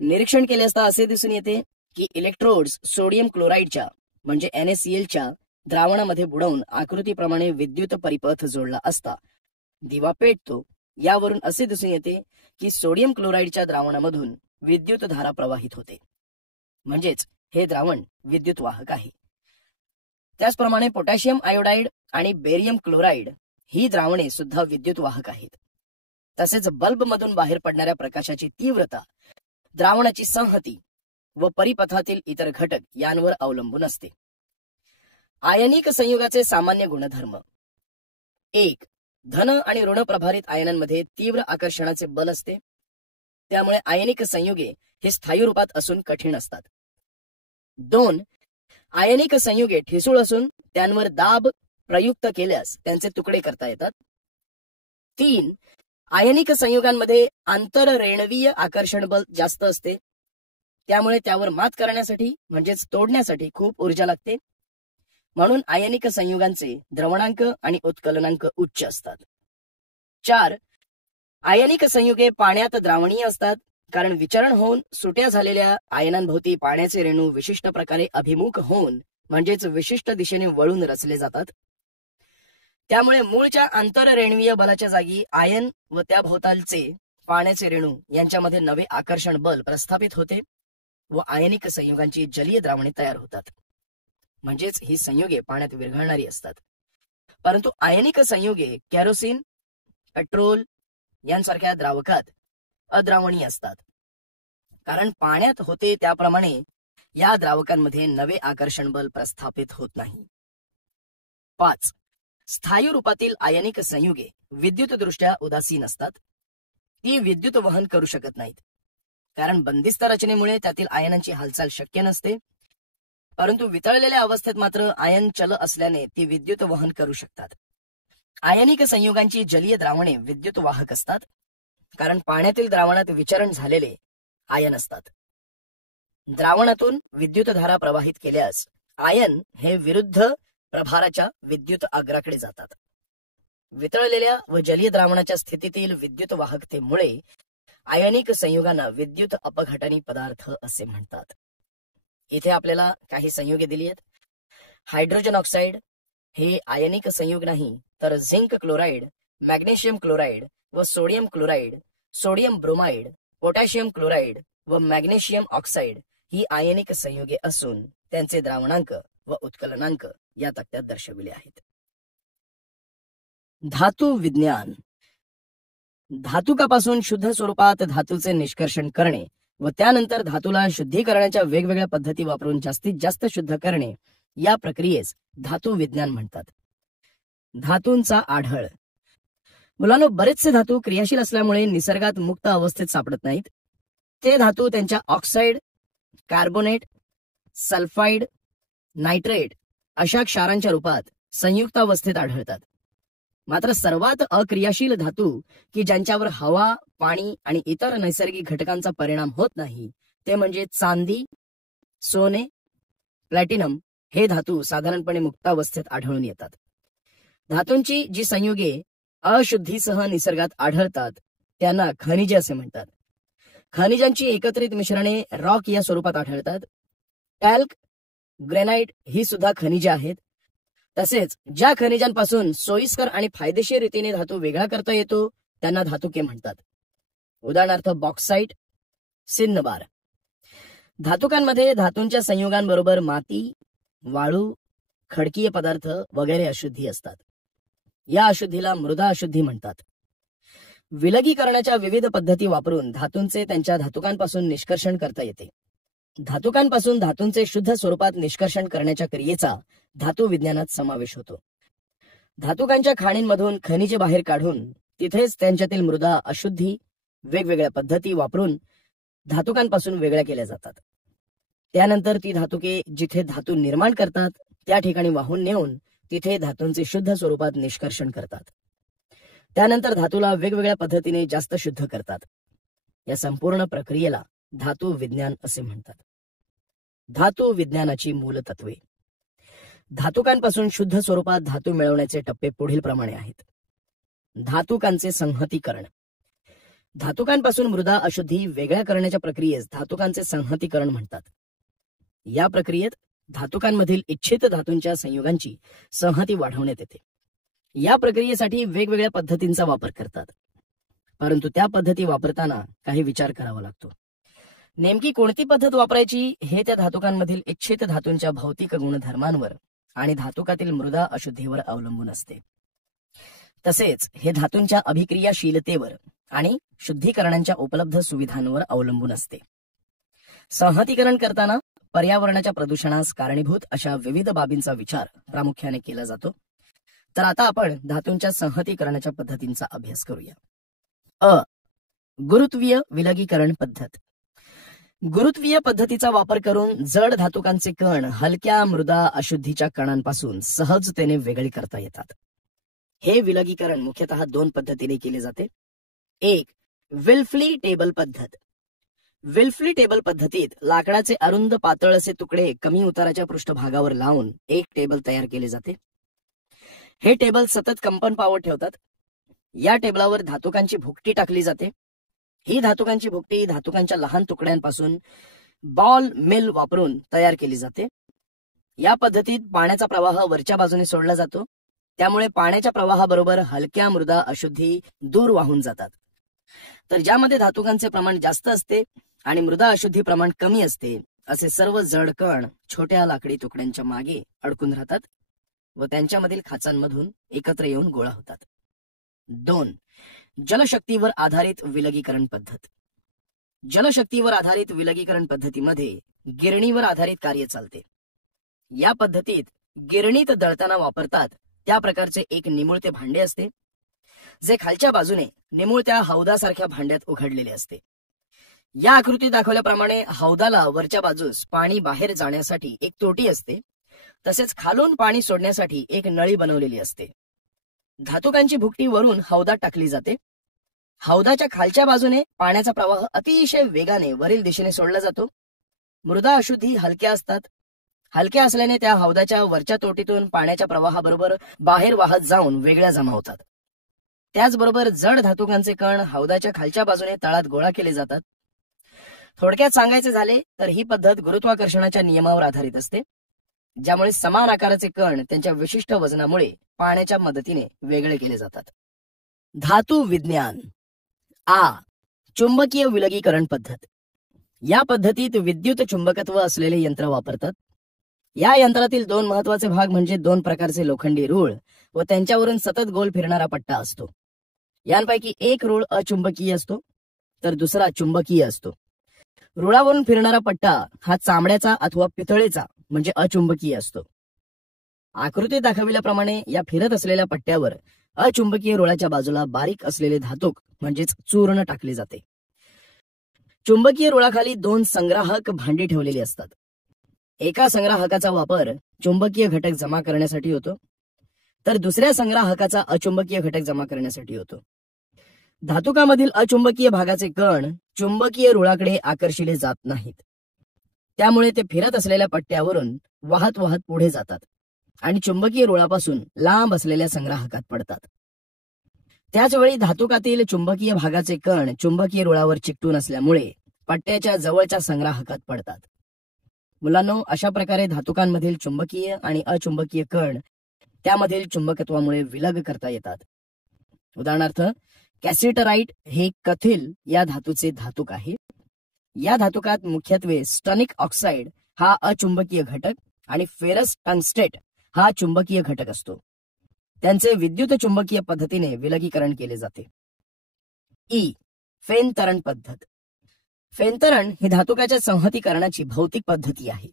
निरीक्षण केले असता असे दिसून येते की इलेक्ट्रोड्स सोडियम क्लोराईडच्या म्हणजे NaCl द्रावणामध्ये बुडवून आकृतीप्रमाणे विद्युत परिपथ जोडला असता दिवा पेटतो. यावरून असे दिसून येते की सोडियम क्लोराईडच्या द्रावणामधून विद्युत धारा प्रवाहित होते. म्हणजेच हे द्रावण विद्युत वाहक आहे. त्याचप्रमाणे पोटॅशियम आयोडाईड आणि बेरियम क्लोराईड ही द्रावणे सुद्धा विद्युत वाहक आहेत. तसेच बल्बमधून बाहेर पडणाऱ्या प्रकाशाची तीव्रता, द्रावणाची संहती व परिपथातील इतर घटक यांवर अवलंबून असते. आयनिक संयुगाचे सामान्य गुणधर्म. 1. धन आणि ऋण प्रभारित आयनांमध्ये तीव्र आकर्षणाचे बल असते. त्यामुळे आयनिक संयुगे हे स्थायी रूपात असून कठीण असतात. 2. आयनिक संयुगे ठिसूळ असून त्यांवर दाब प्रयुक्त केल्यास त्यांचे तुकडे करता येतात. 3. आयनिक संयुगांमध्ये आंतररेणवीय आकर्षण बल जास्त असते. त्यामुळे त्यावर मात करण्यासाठी म्हणजेच तोडण्यासाठी खूप ऊर्जा लागते. म्हणून आयनिक संयुगांचे द्रवणांक आणि उत्कलनांक उच्च असतात. 4. आयनिक संयुगे पाण्यात द्रावणीय असतात, कारण विचरण होऊन सुट्या झालेल्या आयनांभोवती पाण्याचे रेणू विशिष्ट प्रकारे अभिमुख होऊन म्हणजेच विशिष्ट दिशेने वळून रचले जातात. त्यामुळे मूळच्या आंतररेणवीय बलाच्या जागी आयन व त्या भोवतालचे पाण्याचे रेणू यांच्यामध्ये नवे आकर्षण बल प्रस्थापित होते व आयनिक संयुगांची जलीय द्रावणे तयार होतात. म्हणजेच ही संयुगे पाण्यात विरघळणारी असतात. परंतु आयनिक संयुगे कॅरोसिन, पेट्रोल यांसारख्या द्रावकात अद्रावणीय असतात, कारण पाण्यात होते त्याप्रमाणे या द्रावकांमध्ये नवे आकर्षण बल प्रस्थापित होत नाही. 5. स्थायू रूपातील आयनिक संयुगे विद्युतदृष्ट्या उदासीन असतात. ती विद्युत वहन करू शकत नाहीत, कारण बंदिस्त रचनेमुळे त्यातील आयनांची हालचाल शक्य नसते. परंतु वितळलेल्या अवस्थेत मात्र आयन चल असल्याने ती विद्युत वहन करू शकतात. आयनिक संयुगांची जलीय द्रावणे विद्युत वाहक असतात, कारण पाण्यातील द्रावणात विचरण झालेले आयन असतात. द्रावणातून विद्युतधारा प्रवाहित केल्यास आयन हे विरुद्ध प्रभाराच्या विद्युत अग्राकडे जातात. वितळलेल्या व जलीय द्रावणाच्या स्थितीतील विद्युत वाहकतेमुळे आयनिक संयुगांना विद्युत अपघटनी पदार्थ असे म्हणतात. इथे आपल्याला काही संयुगे दिली आहेत. हायड्रोजन ऑक्साईड हे आयनिक संयुग नाही, तर झिंक क्लोराईड, मॅग्नेशियम क्लोराईड व sodium chloride, sodium bromide, potassium chloride व मॅग्नेशियम ऑक्साईड ही आयनिक संयुगे असून त्यांचे द्रावणांक व उत्कलनांक या तक्त्यात दर्शविले आहेत. धातू विज्ञान. धातुकापासून शुद्ध स्वरूपात धातूचे निष्कर्षण करणे व त्यानंतर धातूला शुद्धीकरणाच्या वेगवेगळ्या पद्धती वापरून जास्तीत जास्त शुद्ध करणे या प्रक्रियेस धातू विज्ञान म्हणतात. धातूंचा आढळ. मुलांनो, बरेचसे धातू क्रियाशील असल्यामुळे निसर्गात मुक्त अवस्थेत सापडत नाहीत. ते धातू त्यांच्या ऑक्साईड, कार्बोनेट, सल्फाइड, नायट्रेट अशा क्षारांच्या रूपात संयुक्त अवस्थेत आढळतात. मात्र सर्वात अक्रियाशील धातू की ज्यांच्यावर हवा, पाणी आणि इतर नैसर्गिक घटकांचा परिणाम होत नाही ते म्हणजे चांदी, सोने, प्लॅटिनम हे धातू साधारणपणे मुक्तावस्थेत आढळून येतात. धातूंची जी संयुगे अशुद्धीसह निसर्गात आढळतात त्यांना खनिजे असे म्हणतात. खनिजांची एकत्रित मिश्रणे रॉक या स्वरूपात आढळतात. टॅल्क, ग्रेनाइट ही सुद्धा खनिजे आहेत. तसेच ज्या खनिजांपासून सोयीस्कर आणि फायदेशीर रीतीने धातू वेगळा करता येतो त्यांना धातुके म्हणतात. उदाहरणार्थ बॉक्साईट, सिन्नबार. धातुकांमध्ये धातूंच्या संयुगांबरोबर माती, वाळू, खडकीय पदार्थ वगैरे अशुद्धी असतात. या अशुद्धीला मृदा अशुद्धी म्हणतात. विलगीकरणाच्या विविध पद्धती वापरून धातूंचे त्यांच्या धातुकांपासून निष्कर्षण करता येते. धातुकांपासून धातूंचे शुद्ध स्वरूपात निष्कर्षण करण्याच्या क्रियेचा धातू विज्ञानात समावेश होतो. धातुकांच्या खाणींमधून खनिजे बाहेर काढून तिथेच त्यांच्यातील मृदा अशुद्धी वेगवेगळ्या पद्धती वापरून धातुकांपासून वेगळ्या केल्या जातात. त्यानंतर ती धातुके जिथे धातू निर्माण करतात त्या ठिकाणी वाहून नेऊन तिथे धातूंचे शुद्ध स्वरूपात निष्कर्षण करतात. त्यानंतर धातूला वेगवेगळ्या पद्धतीने जास्त शुद्ध करतात. या संपूर्ण प्रक्रियेला धातू विज्ञान असे म्हणतात. धातू विज्ञानाची मूलतत्वे. धातुकांपासून शुद्ध स्वरूपात धातू मिळवण्याचे टप्पे पुढील प्रमाणे आहेत. धातुकांचे संहतीकरण. धातुकांपासून मृदा अशुद्धी वेगळ्या करण्याच्या प्रक्रियेस धातुकांचे संहतीकरण म्हणतात. या प्रक्रियेत धातुकांमधील इच्छित धातूंच्या संयुगांची संहती वाढवण्यात येते. या प्रक्रियेसाठी वेगवेगळ्या पद्धतींचा वापर करतात, परंतु त्या पद्धती वापरताना काही विचार करावा लागतो. नेमकी कोणती पद्धत वापरायची हे त्या धातुकांमधील इच्छित धातूंच्या भौतिक गुणधर्मांवर आणि धातुकातील मृदा अशुद्धीवर अवलंबून असते. तसेच हे धातूंच्या अभिक्रियाशीलतेवर आणि शुद्धीकरणांच्या उपलब्ध सुविधांवर अवलंबून असते. संहतीकरण करताना पर्यावरणाच्या प्रदूषणास कारणीभूत अशा विविध बाबींचा विचार प्रामुख्याने केला जातो. तर आता आपण धातूंच्या संहतीकरणाच्या पद्धतींचा अभ्यास करूया. गुरुत्वीय विलगीकरण पद्धत. गुरुत्वीय पद्धतीचा वापर करून जड धातुकांचे कण हलक्या मृदा अशुद्धीच्या कणांपासून सहजतेने वेगळे करता येतात. हे विलगीकरण मुख्यतः दोन पद्धतीने केले जाते. एक, विल्फ्ली टेबल पद्धत. विल्फ्ली टेबल पद्धतीत लाकडाचे अरुंद पातळ असे तुकडे कमी उताराच्या पृष्ठभागावर लावून एक टेबल तयार केले जाते. हे टेबल सतत कंपन पावत ठेवतात. या टेबलावर धातुकांची भुकटी टाकली जाते. ही धातुकांची भुकटी धातुकांच्या लहान तुकड्यांपासून बॉल मिल वापरून तयार केली जाते. या पद्धतीत पाण्याचा प्रवाह वरच्या बाजूने सोडला जातो, त्यामुळे पाण्याच्या प्रवाहाबरोबर हलक्या मृदा अशुद्धी दूर वाहून जातात. तर ज्यामध्ये धातुकांचे प्रमाण जास्त असते आणि मृदा अशुद्धी प्रमाण कमी असते असे सर्व जड कण छोट्या लाकडी तुकड्यांच्या मागे अडकून राहतात व त्यांच्यामधील खाचांमधून एकत्र येऊन गोळा होतात. 2. जलशक्तीवर आधारित विलगीकरण पद्धत. जलशक्तीवर आधारित विलगीकरण पद्धतीमध्ये गिरणीवर आधारित कार्य चालते. या पद्धतीत गिरणीत दळताना वापरतात त्या प्रकारचे एक निमुळते भांडे असते, जे खालच्या बाजूने निमुळत्या हौदासारख्या भांड्यात उघडलेले असते. या आकृतीत दाखवल्याप्रमाणे हौदाला वरच्या बाजूस पाणी बाहेर जाण्यासाठी एक तोटी असते, तसेच खालून पाणी सोडण्यासाठी एक नळी बनवलेली असते. धातुकांची भुकटी वरून हौदात टाकली जाते. हौदाच्या खालच्या बाजूने पाण्याचा प्रवाह अतिशय वेगाने वरील दिशेने सोडला जातो. मृदा अशुद्धी हलक्या असतात. हलक्या असल्याने त्या हौदाच्या वरच्या तोटीतून पाण्याच्या प्रवाहाबरोबर बाहेर वाहत जाऊन वेगळ्या जमा होतात. त्याचबरोबर जड धातुकांचे कण हौदाच्या खालच्या बाजूने तळात गोळा केले जातात. थोडक्यात सांगायचे झाले तर ही पद्धत गुरुत्वाकर्षणाच्या नियमावर आधारित असते, ज्यामुळे समान आकाराचे कण त्यांच्या विशिष्ट वजनामुळे पाण्याच्या मदतीने वेगळे केले जातात. धातू विज्ञान. चुंबकीय विलगीकरण पद्धत. या पद्धतीत विद्युत चुंबकत्व असलेले यंत्र वापरतात. या यंत्रातील 2 महत्वाचे भाग म्हणजे 2 प्रकारचे लोखंडी रूळ व त्यांच्यावरून सतत गोल फिरणारा पट्टा असतो. यांपैकी एक रूळ अचुंबकीय असतो तर दुसरा चुंबकीय असतो. रुळावरून फिरणारा पट्टा हा चामड्याचा अथवा पितळेचा म्हणजे अचुंबकीय असतो. आकृतीत दाखविल्याप्रमाणे या फिरत असलेल्या पट्ट्यावर अचुंबकीय रुळाच्या बाजूला बारीक असलेले धातूक म्हणजेच चूर्ण टाकले जाते. चुंबकीय रुळाखाली 2 संग्राहक भांडी ठेवलेली असतात. एका संग्राहकाचा वापर चुंबकीय घटक जमा करण्यासाठी होतो, तर दुसऱ्या संग्राहकाचा अचुंबकीय घटक जमा करण्यासाठी होतो. धातुकामधील अचुंबकीय भागाचे कण चुंबकीय रुळाकडे आकर्षिले जात नाहीत. त्यामुळे ते फिरत असलेल्या पट्ट्यावरून वाहत वाहत पुढे जातात आणि चुंबकीय रुळापासून लांब असलेल्या संग्राहकात पडतात. त्याचवेळी धातुकातील चुंबकीय भागाचे कण चुंबकीय रुळावर चिकटून असल्यामुळे पट्ट्याच्या जवळच्या संग्राहकात पडतात. मुलांनो, अशा प्रकारे धातुकांमधील चुंबकीय आणि अचुंबकीय कण त्यामधील चुंबकत्वामुळे विलग करता येतात. उदाहरणार्थ, कॅसिटराइट हे कथिल या धातूचे धातुक आहे. या धातुकात मुख्यत्वे स्टनिक ऑक्साइड हा अचुंबकीय घटक आणि फेरस टंगस्टेट हा चुंबकीय घटक असतो. त्यांचे विद्युत चुंबकीय पद्धतीने विलगीकरण केले जाते. फेनतरण पद्धत. फेनतरण ही धातुकाच्या संहतीकरणाची भौतिक पद्धती आहे.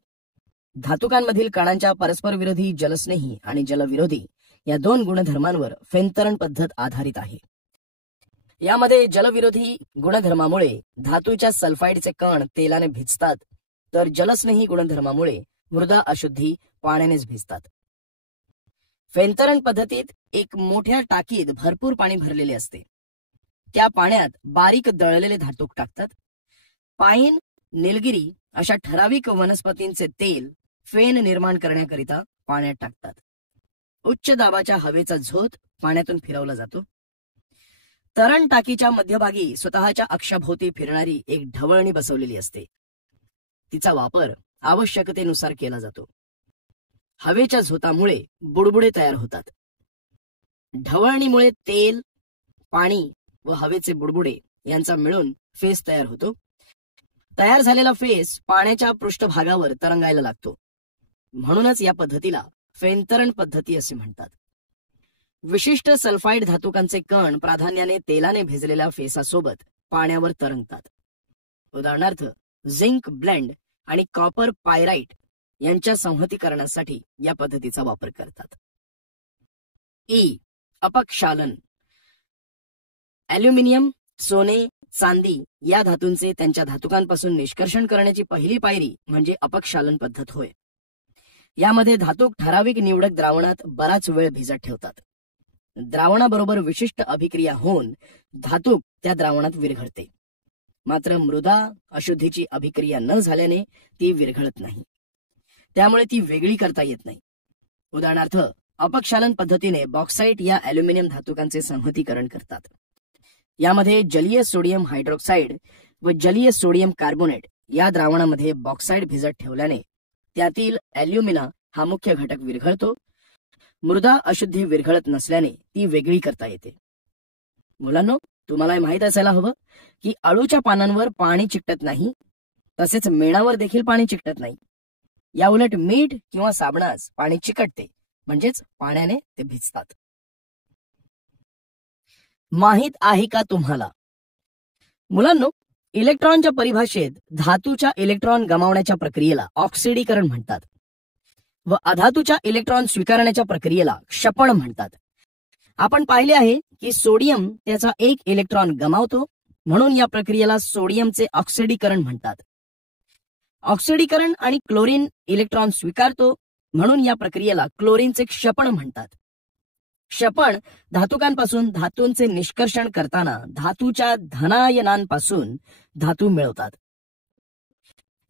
धातुकांमधील कणांच्या परस्पर विरोधी, जलस्नेही आणि जलविरोधी या 2 गुणधर्मांवर फेनतरण पद्धत आधारित आहे. यामध्ये जलविरोधी गुणधर्मामुळे धातूच्या सल्फाइडचे कण तेलाने भिजतात, तर जलस्नेही गुणधर्मामुळे मृदा अशुद्धी पाण्यानेच भिजतात. फेनतरण पद्धतीत एक मोठ्या टाकीत भरपूर पाणी भरलेले असते. त्या पाण्यात बारीक दळलेले धातूक टाकतात. पाईन, निलगिरी अशा ठराविक वनस्पतींचे तेल फेन निर्माण करण्याकरिता पाण्यात टाकतात. उच्च दाबाच्या हवेचा झोत पाण्यातून फिरवला जातो. तरण टाकीच्या मध्यभागी स्वतःच्या अक्षाभोवती फिरणारी एक ढवळणी बसवलेली असते. तिचा वापर आवश्यकतेनुसार केला जातो. हवेच्या झोतामुळे बुडबुडे तयार होतात. ढवळणीमुळे तेल, पाणी व हवेचे बुडबुडे यांचा मिळून फेस तयार होतो. तयार झालेला फेस पाण्याच्या पृष्ठभागावर तरंगायला लागतो. म्हणूनच या पद्धतीला फेनतरण पद्धती असे म्हणतात. विशिष्ट सल्फाइड धातुकांचे कण प्राधान्याने तेलाने भिजलेल्या फेसासोबत पाण्यावर तरंगतात. उदाहरणार्थ, झिंक ब्लेंड आणि कॉपर पायराइट यांच्या संहतीकरणासाठी या पद्धतीचा वापर करतात. अपक्षालन. ॲल्युमिनियम, सोने, चांदी या धातूंचे त्यांच्या धातुकांपासून निष्कर्षण करण्याची पहिली पायरी म्हणजे अपक्षालन पद्धत होय. यामध्ये धातूक ठराविक निवडक द्रावणात बराच वेळ भिजत ठेवतात. द्रावणाबरोबर विशिष्ट अभिक्रिया होऊन धातूक त्या द्रावणात विरघळते. मात्र मृदा अशुद्धीची अभिक्रिया न झाल्याने ती विरघळत नाही. त्यामुळे ती वेगळी करता येत नाही. उदाहरणार्थ, अपक्षालन पद्धतीने बॉक्साइट या ॲल्युमिनियम धातुकांचे संहतीकरण करतात. यामध्ये जलीय सोडियम हायड्रॉक्साइड व जलीय सोडियम कार्बोनेट या द्रावणामध्ये बॉक्साइड भिजत ठेवल्याने त्यातील ॲल्युमिना हा मुख्य घटक विरघळतो. मृदा अशुद्धी विरघळत नसल्याने ती वेगळी करता येते. मुलांनो, तुम्हाला माहित असायला हवं की अळूच्या पानांवर पाणी चिकटत नाही, तसेच मेणावर देखील पाणी चिकटत नाही. या उलट मीठ किंवा साबणास पाणी चिकटते, म्हणजेच पाण्याने ते भिजतात. माहित आहे का तुम्हाला? मुलांनो, इलेक्ट्रॉनच्या परिभाषेत धातूच्या इलेक्ट्रॉन गमावण्याच्या प्रक्रियेला ऑक्सिडीकरण म्हणतात व अधातूच्या इलेक्ट्रॉन स्वीकारण्याच्या प्रक्रियेला क्षपण म्हणतात. आपण पाहिले आहे की सोडियम त्याचा एक इलेक्ट्रॉन गमावतो, म्हणून या प्रक्रियेला सोडियमचे ऑक्सिडीकरण म्हणतात. ऑक्सिडीकरण आणि क्लोरीन इलेक्ट्रॉन स्वीकारतो, म्हणून या प्रक्रियेला क्लोरीनचे क्षपण म्हणतात. क्षपण धातुकांपासून धातूंचे निष्कर्षण करताना धातूच्या धनायनांपासून धातू मिळवतात.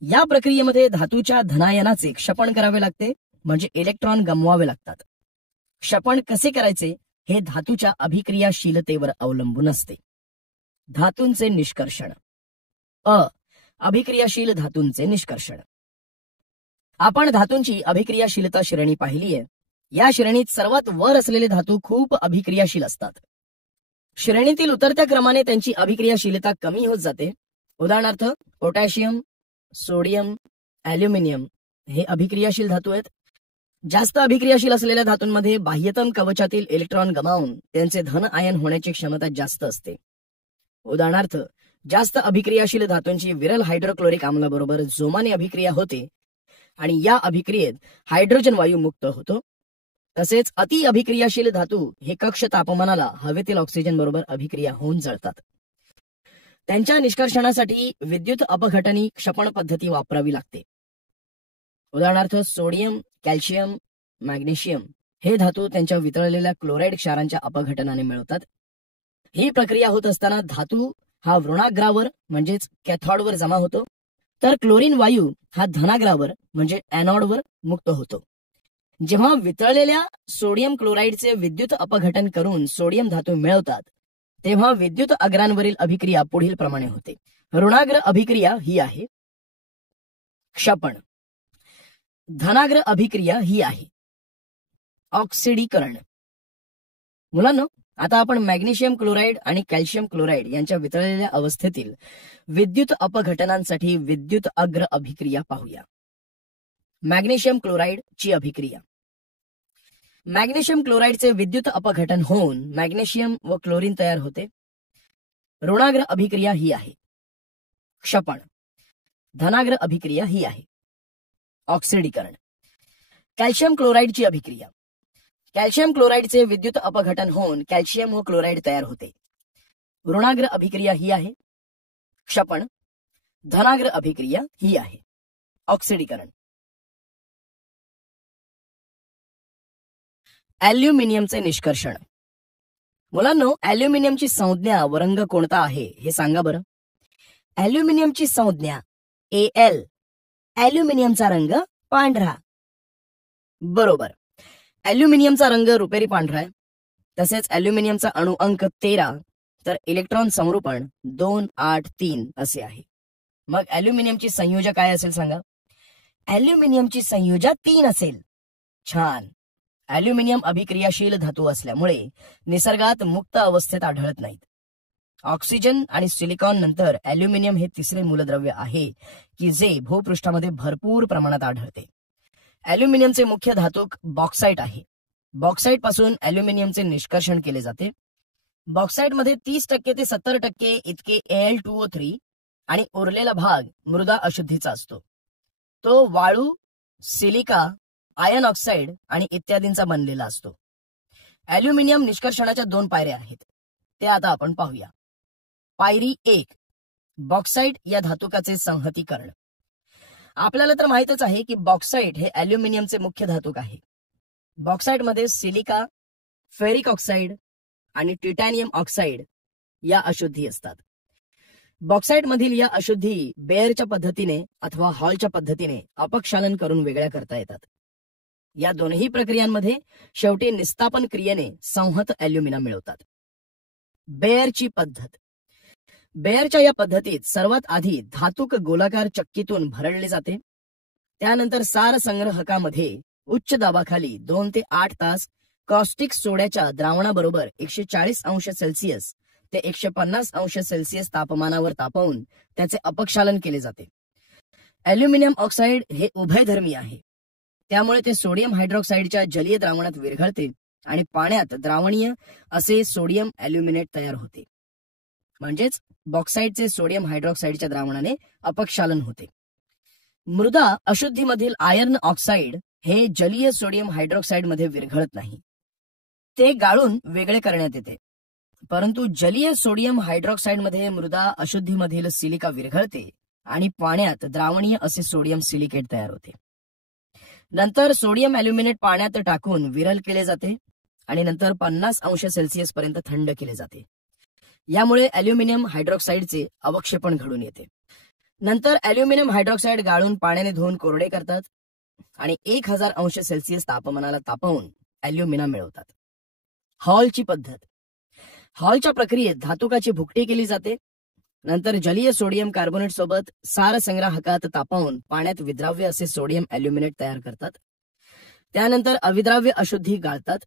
या प्रक्रियेमध्ये धातूच्या धनायनाचे क्षपण करावे लागते, म्हणजे इलेक्ट्रॉन गमवावे लागतात. क्षपण कसे करायचे हे धातूच्या अभिक्रियाशीलतेवर अवलंबून असते. धातूंचे निष्कर्षण. अभिक्रियाशील धातूंचे निष्कर्षण. आपण धातूंची अभिक्रियाशीलता श्रेणी पाहिली आहे. या श्रेणीत सर्वात वर असलेले धातू खूप अभिक्रियाशील असतात. श्रेणीतील उतरत्या क्रमाने त्यांची अभिक्रियाशीलता कमी होत जाते. उदाहरणार्थ पोटॅशियम, सोडियम, ॲल्युमिनियम हे अभिक्रियाशील धातू आहेत. जास्त अभिक्रियाशील असलेल्या धातूंमध्ये बाह्यतम कवचातील इलेक्ट्रॉन गमावून त्यांचे धन आयन होण्याची क्षमता जास्त असते. उदाहरणार्थ जास्त अभिक्रियाशील धातूंची विरल हायड्रोक्लोरिक आम्लाबरोबर जोमाने अभिक्रिया होते आणि या अभिक्रियेत हायड्रोजन वायू मुक्त होतो. तसेच अति अभिक्रियाशील धातू हे कक्ष तापमानाला हवेतील ऑक्सिजन बरोबर अभिक्रिया होऊन जळतात. त्यांच्या निष्कर्षणासाठी विद्युत अपघटनी क्षपण पद्धती वापरावी लागते. उदाहरणार्थ सोडियम, कॅल्शियम, मॅग्नेशियम हे धातू त्यांच्या वितळलेल्या क्लोराईड क्षारांच्या अपघटनाने मिळवतात. ही प्रक्रिया होत असताना धातू हा ऋणाग्रावर म्हणजेच कॅथॉडवर जमा होतो, तर क्लोरीन वायू हा धनाग्रावर म्हणजे एनॉडवर मुक्त होतो. जेव्हा वितळलेल्या सोडियम क्लोराईडचे विद्युत अपघटन करून सोडियम धातू मिळवतात, तेव्हा विद्युत अग्रांवरील अभिक्रिया पुढील प्रमाणे होते. ऋणाग्र अभिक्रिया ही आहे क्षपण. धनाग्र अभिक्रिया ही आहे ऑक्सिडीकरण. मुलांनो, आता आपण मॅग्नेशियम क्लोराईड आणि कॅल्शियम क्लोराईड यांच्या वितळलेल्या अवस्थेतील विद्युत अपघटनांसाठी विद्युत अग्र अभिक्रिया पाहूया. मॅग्नेशियम क्लोराईड ची अभिक्रिया. मॅग्नेशियम क्लोराईडचे विद्युत अपघटन होऊन मॅग्नेशियम व क्लोरीन तयार होते. ऋणाग्र अभिक्रिया ही आहे क्षपण. धनाग्र अभिक्रिया ही आहे ऑक्सिडीकरण. कॅल्शियम क्लोराईडची अभिक्रिया. कॅल्शियम क्लोराईडचे विद्युत अपघटन होऊन कॅल्शियम व क्लोराईड तयार होते. ऋणाग्र अभिक्रिया ही आहे क्षपण. धनाग्र अभिक्रिया ही आहे ऑक्सिडीकरण. ॲल्युमिनियमचे निष्कर्षण. मुलांनो, ॲल्युमिनियमची संज्ञा व रंग कोणता आहे हे सांगा बरं. ॲल्युमिनियमची संज्ञा Al. ॲल्युमिनियमचा रंग पांढरा. बरोबर. ॲल्युमिनियमचा रंग रुपेरी पांढरा आहे. तसेच ॲल्युमिनियमचा अणु अंक 13, तर इलेक्ट्रॉन संरूपण 283 असे आहे. मग ॲल्युमिनियमची संयोजा काय असेल सांगा. ॲल्युमिनियमची संयोजा 3 असेल. छान. ॲल्युमिनियम अभिक्रियाशील धातू असल्यामुळे निसर्गात मुक्त अवस्थेत आढळत नाहीत. ऑक्सिजन आणि सिलिकॉन नंतर ॲल्युमिनियम हे तिसरे मूलद्रव्य आहे की जे भूपृष्ठामध्ये भरपूर प्रमाणात आढळते. ॲल्युमिनियमचे मुख्य धातूक बॉक्साईट आहे. बॉक्साईट पासून ॲल्युमिनियमचे निष्कर्षण केले जाते. बॉक्साईटमध्ये 30% ते 70% इतके Al2O3 आणि उरलेला भाग मृदा अशुद्धीचा असतो. तो वाळू, सिलिका, आयन ऑक्साईड आणि इत्यादींचा बनलेला असतो. ॲल्युमिनियम निष्कर्षणाच्या 2 पायऱ्या आहेत, ते आता आपण पाहूया. पायरी 1, बॉक्साईट या धातुकाचे संहतीकरण. आपल्याला तर माहितच आहे की बॉक्साईट हे ॲल्युमिनियमचे मुख्य धातुक आहे. बॉक्साईटमध्ये सिलिका, फेरिक ऑक्साईड आणि टिटॅनियम ऑक्साईड या अशुद्धी असतात. बॉक्साईटमधील या अशुद्धी बेअरच्या पद्धतीने अथवा हॉलच्या पद्धतीने अपक्षालन करून वेगळ्या करता येतात. या दोन्ही प्रक्रियांमध्ये शेवटी निस्तापन क्रियेने संहत ॲल्युमिना मिळवतात. बेअरची पद्धत. बेअरच्या या पद्धतीत सर्वात आधी धातुक गोलाकार चक्कीतून भरडले जाते. त्यानंतर सार संग्रहकामध्ये उच्च दाबाखाली 2 ते 8 तास कॉस्टिक सोड्याच्या द्रावणाबरोबर 140°C ते 150°C तापमानावर तापवून त्याचे अपक्षालन केले जाते. ॲल्युमिनियम ऑक्साईड हे उभयधर्मी आहे, त्यामुळे ते सोडियम हायड्रॉक्साईडच्या जलीय द्रावणात विरघळते आणि पाण्यात द्रावणीय असे सोडियम अल्युमिनेट तयार होते. म्हणजेच बॉक्साईटचे सोडियम हायड्रॉक्साईडच्या द्रावणाने अपक्षालन होते. मृदा अशुद्धीमधील आयर्न ऑक्साईड हे जलीय सोडियम हायड्रॉक्साईड मध्ये विरघळत नाही, ते गाळून वेगळे करण्यात येते. परंतु जलीय सोडियम हायड्रॉक्साईड मध्ये मृदा अशुद्धीमधील सिलिका विरघळते आणि पाण्यात द्रावणीय असे सोडियम सिलिकेट तयार होते. नंतर सोडियम अल्युमिनेट पाण्यात टाकून विरल केले जाते आणि नंतर 50°C पर्यंत थंड केले जाते. यामुळे अल्युमिनियम हायड्रॉक्साईडचे अवक्षेपण घडून येते. नंतर अल्युमिनियम हायड्रॉक्साईड गाळून पाण्याने धुवून कोरडे करतात आणि 1000°C तापमानाला तापवून अल्युमिना मिळवतात. हॉलची पद्धत. हॉलच्या प्रक्रियेत धातुकाची भुकटी केली जाते. नंतर जलीय सोडियम कार्बोनेट सोबत सार संग्राहकात तापवून पाण्यात विद्राव्य असे सोडियम अल्युमिनेट तयार करतात. त्यानंतर अविद्राव्य अशुद्धी गाळतात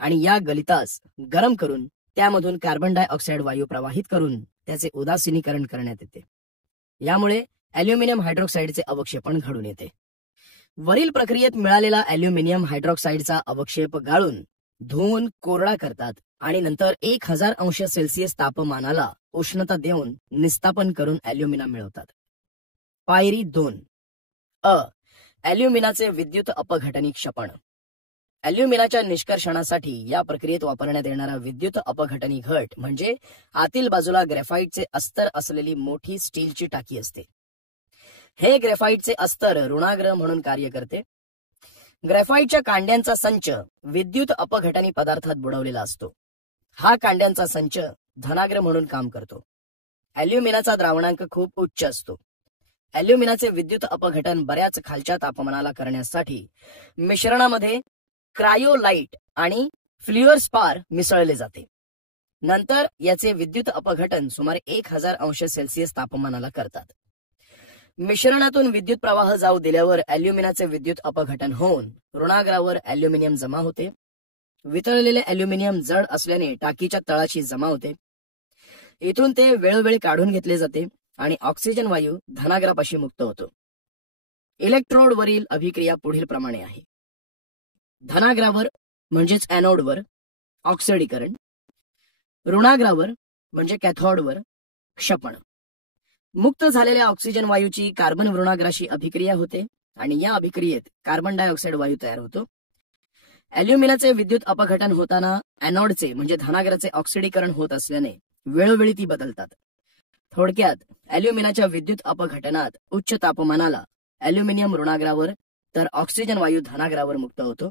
आणि या गलितास गरम करून त्यामधून कार्बन डायऑक्साईड वायू प्रवाहित करून त्याचे उदासीनीकरण करण्यात येते. यामुळे अल्युमिनियम हायड्रॉक्साईडचे अवक्षेपण घडून येते. वरील प्रक्रियेत मिळालेला अल्युमिनियम हायड्रॉक्साईडचा अवक्षेप गाळून धुवून कोरडा करतात आणि नंतर 1000°C तापमानाला उष्णता देऊन निस्तापन करून अल्युमिना मिळवतात. पायरी 2. अल्युमिनाचे विद्युत अपघटनी क्षपण. अल्युमिनाच्या निष्कर्षणासाठी या प्रक्रियेत वापरण्यात येणारा विद्युत अपघटनी घट म्हणजे आतील बाजूला ग्रेफाईटचे अस्तर असलेली मोठी स्टीलची टाकी असते. हे ग्रेफाईटचे अस्तर ऋणाग्र म्हणून कार्य करते. ग्रेफाईटच्या कांड्यांचा संच विद्युत अपघटनी पदार्थात बुडवलेला असतो. हा कांड्यांचा संच धनाग्र म्हणून काम करतो. अल्युमिनाचा द्रावणांक खूप उच्च असतो. अल्युमिनाचे विद्युत अपघटन बऱ्याच खालच्या तापमानाला करण्यासाठी मिश्रणामध्ये क्रायोलाइट आणि फ्ल्युअरस्पार मिसळले जाते. नंतर याचे विद्युत अपघटन सुमारे 1000°C तापमानाला करतात. मिश्रणातून विद्युत प्रवाह जाऊ दिल्यावर अल्युमिनाचे विद्युत अपघटन होऊन ऋणाग्रावर अल्युमिनियम जमा होते. वितळलेले अल्युमिनियम जड असल्याने टाकीच्या तळाशी जमा होते. इथून ते वेळोवेळी काढून घेतले जाते आणि ऑक्सिजन वायू धनाग्रापाशी मुक्त होतो. इलेक्ट्रोडवरील अभिक्रिया पुढील प्रमाणे आहे. धनाग्रावर म्हणजेच एनोडवर ऑक्सिडीकरण, ऋणाग्रावर म्हणजे कॅथोडवर क्षपण. मुक्त झालेल्या ऑक्सिजन वायूची कार्बन ऋणाग्राशी अभिक्रिया होते आणि या अभिक्रियेत कार्बन डायऑक्साईड वायू तयार होतो. अल्युमिनाचे विद्युत अपघटन होताना एनोडचे म्हणजे धनाग्राचे ऑक्सिडीकरण होत असल्याने वेळोवेळी ती बदलतात. थोडक्यात अल्युमिनाच्या विद्युत अपघटनात उच्च तापमानाला अल्युमिनियम ऋणाग्रावर तर ऑक्सिजन वायू धनाग्रावर मुक्त होतो.